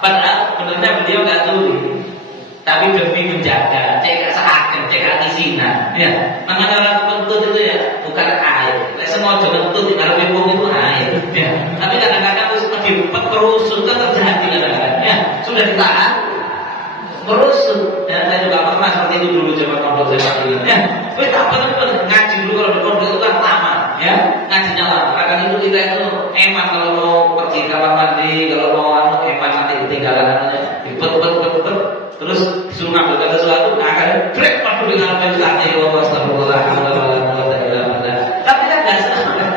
Padahal sebenarnya beliau nggak tuli, tapi demi menjaga, cek hati sina. Ya, namanya orang kentut itu ya bukan air. Semua orang kentut di dalam itu air. Ya, tapi kadang-kadang merusuk kan terjadi kadang-kadang. Ya, sudah ditahan merusuk. Ya, saya juga pernah seperti itu dulu zaman pondok saya bilang. Ya, tapi tak benar-benar ngaji dulu kalau di pondok itu kan lama. Ya, ngajinya lama. Kadang itu kita itu eman kalau mau pergi kamar mandi, kalau mau eman nanti ketinggalan aja. Dipet. Terus disuruh ngambil sesuatu, nah kan break waktu dengan apa yang tadi astagfirullah. Tapi kan nggak sama.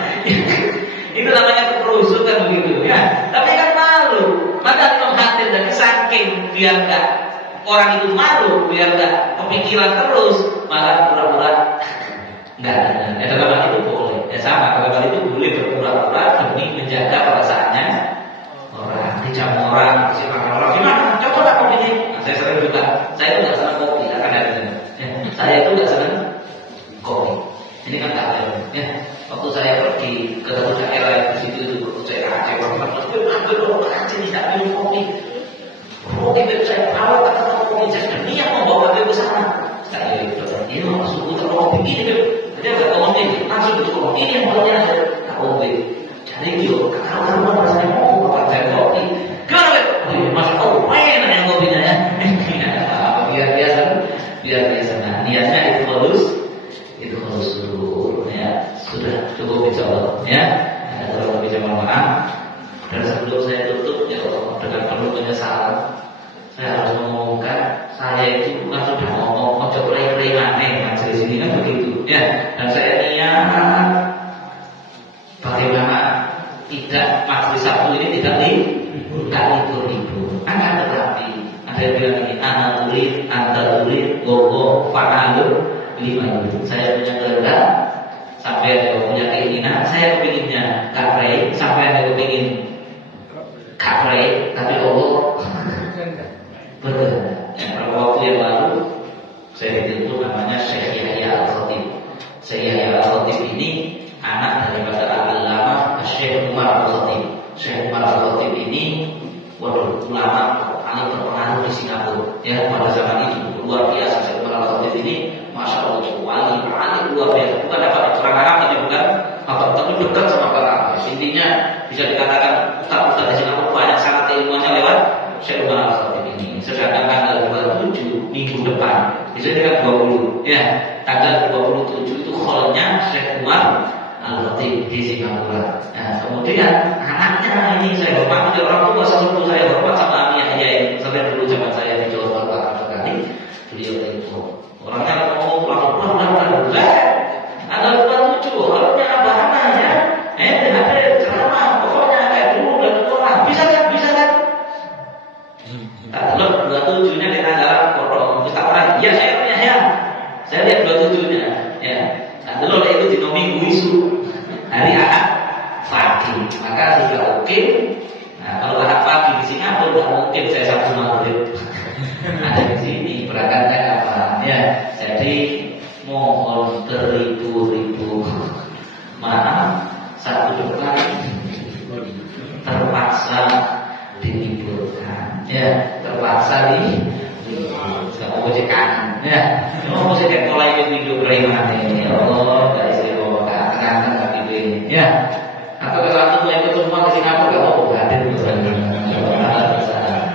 Itu namanya kerusuh kan begitu ya. Tapi kan malu. Maka Imam Khatib dari saking biar nggak orang itu malu, biar nggak kepikiran terus, maka pura-pura nggak ada. Ya dalam hal itu boleh. Ya sama dalam hal itu boleh berpura-pura demi menjaga perasaannya orang. Dijamu orang, kasih makan orang. Gimana? Coba tak kopi ini. Nah, saya sering juga. Saya itu nggak senang kopi. Akan ada. Saya itu nggak senang kopi. Ini kan tak ada. kopi yang punya tak kopi. Jadi yo kalau rasanya mau pakai kopi, kalau masuk kopi enak yang kopinya ya. Biar biasa. Nah, niatnya itu halus dulu ya. Sudah cukup insyaallah ya. Kalau bisa maaf. Dan sebelum saya tutup ya Allah, dengan penuh penyesalan saya harus mengumumkan saya itu bukan sudah ngomong ojo rei-rei aneh majelis ini kan begitu ya. Dan saya niat bagaimana tidak majelis Sabtu ini tidak libur. Akan tetapi ada yang bilang ini anta urid gogo fa'alun lima. Saya punya kehendak, sampai ada punya keinginan, saya kepinginnya kaprei, sampai ada kepingin kaprei, tapi Allah berkehendak. Beberapa waktu yang lalu saya ditelepon namanya Syekh Yahya Al-Khatib. Syekh Yahya Al-Khatib ini anak daripada Al-Allamah Syekh Umar Al-Khatib. Syekh Umar Al-Khatib ini ulama paling berpengaruh di Singapura ya pada zaman itu, luar biasa. Syekh Umar Al-Khatib ini masya Allah wali luar biasa, bukan dapat orang Arab tapi bukan tapi dekat sama para Arab. Intinya bisa dikatakan ustaz-ustaz di Singapura banyak sangat ilmuannya lewat Syekh Umar Al-Khatib ini. Sedangkan tanggal 27 minggu depan, itu kan 20 ya, tanggal 27 itu kholnya Syekh Umar Al-Khatib di Singapura. Nah, kemudian anaknya ini saya hormat, orang tua sesepuh saya hormat sama Amiyah ini. Sampai dulu zaman saya di Jawa Barat sekali, beliau itu orangnya ngomong pulang tanggal 27 harusnya apa anaknya ada ceramah pokoknya kayak dulu dan orang bisa kan tak telur 27 nya di tanggal kodok Mustafa ya saya lihat 27 nya ya tak telur itu di minggu isu hari Ahad pagi, maka sudah oke. Nah, kalau Ahad pagi di Singapura tidak mungkin saya Sabtu maghrib ada di sini berangkatnya kapan ya. Jadi mohon beribu-ribu maaf, satu depan terpaksa diliburkan ya, terpaksa nggak mau cek kanan ya, mau cek mulai video preman ini Allah dari istimewa kanan kaki ini ya. Atau kalau yang ketemu ke Singapura nggak mau hadir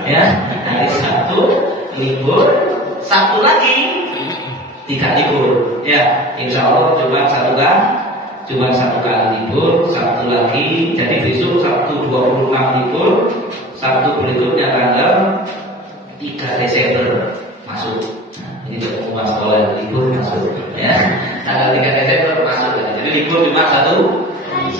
ya. Hari Sabtu libur, Sabtu lagi tidak libur ya. Insya Allah cuma satu kali libur, Sabtu lagi. Jadi besok Sabtu 26 libur, Sabtu berikutnya tanggal 3 Desember masuk. Nah, ini pengumuman sekolah libur masuk ya. Tanggal 3 Desember masuk. Jadi libur cuma satu kali.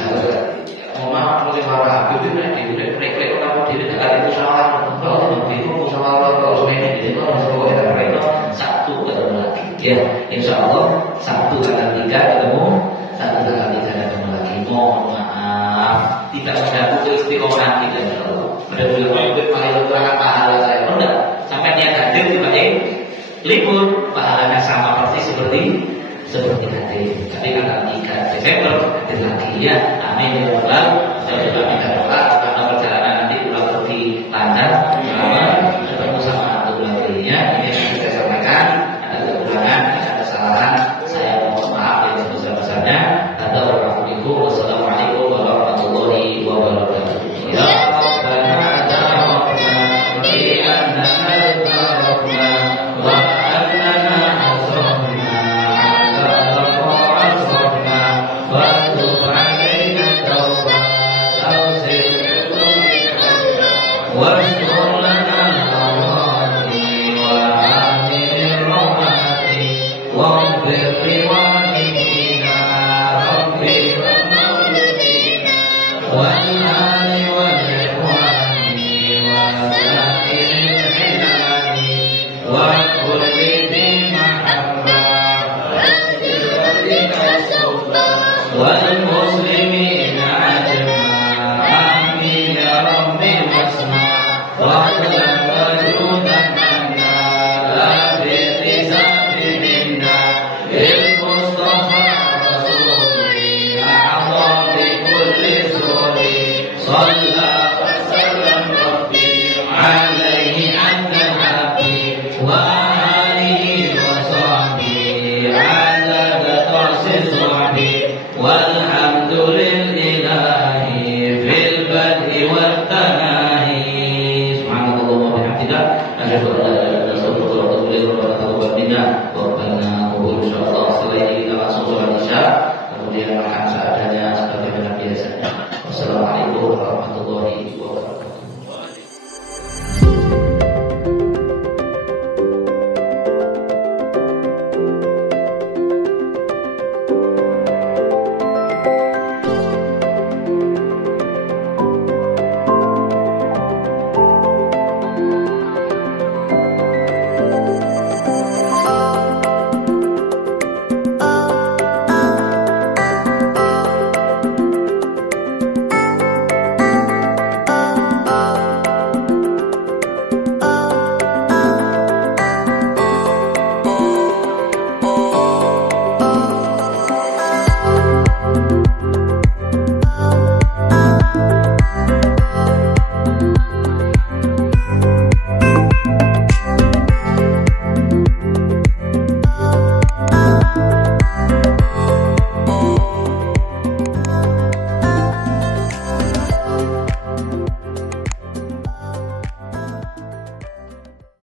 Maaf, kalau marah habis ini mereka kamu diri dekat itu salah. Kalau itu salah kalau semuanya itu kalau kita mereka Sabtu ketemu lagi. Ya, insya Allah Sabtu tanggal 3 ketemu, Sabtu tanggal 3 ketemu lagi. Mohon maaf, tidak mengganggu keistiqomahan kita insya Allah. Mudah-mudahan itu paling berangkat pahala saya. Enggak, sampai dia hadir sebagai libur, pahalanya sama persis seperti hadir. Tapi tanggal 3 Desember hadir lagi ya. Amin ya Allah. Saya juga minta doa karena perjalanan nanti pulang pergi lancar, ketemu sama bulan belinya. Ini yang saya sampaikan, ada kekurangan, ada kesalahan, saya mohon maaf yang sebesar-besarnya. Wassalamualaikum warahmatullahi wabarakatuh. Ya wal asyhadu an la ilaha illallah wa asyhadu anna muhammadan rasulullah. Rabbana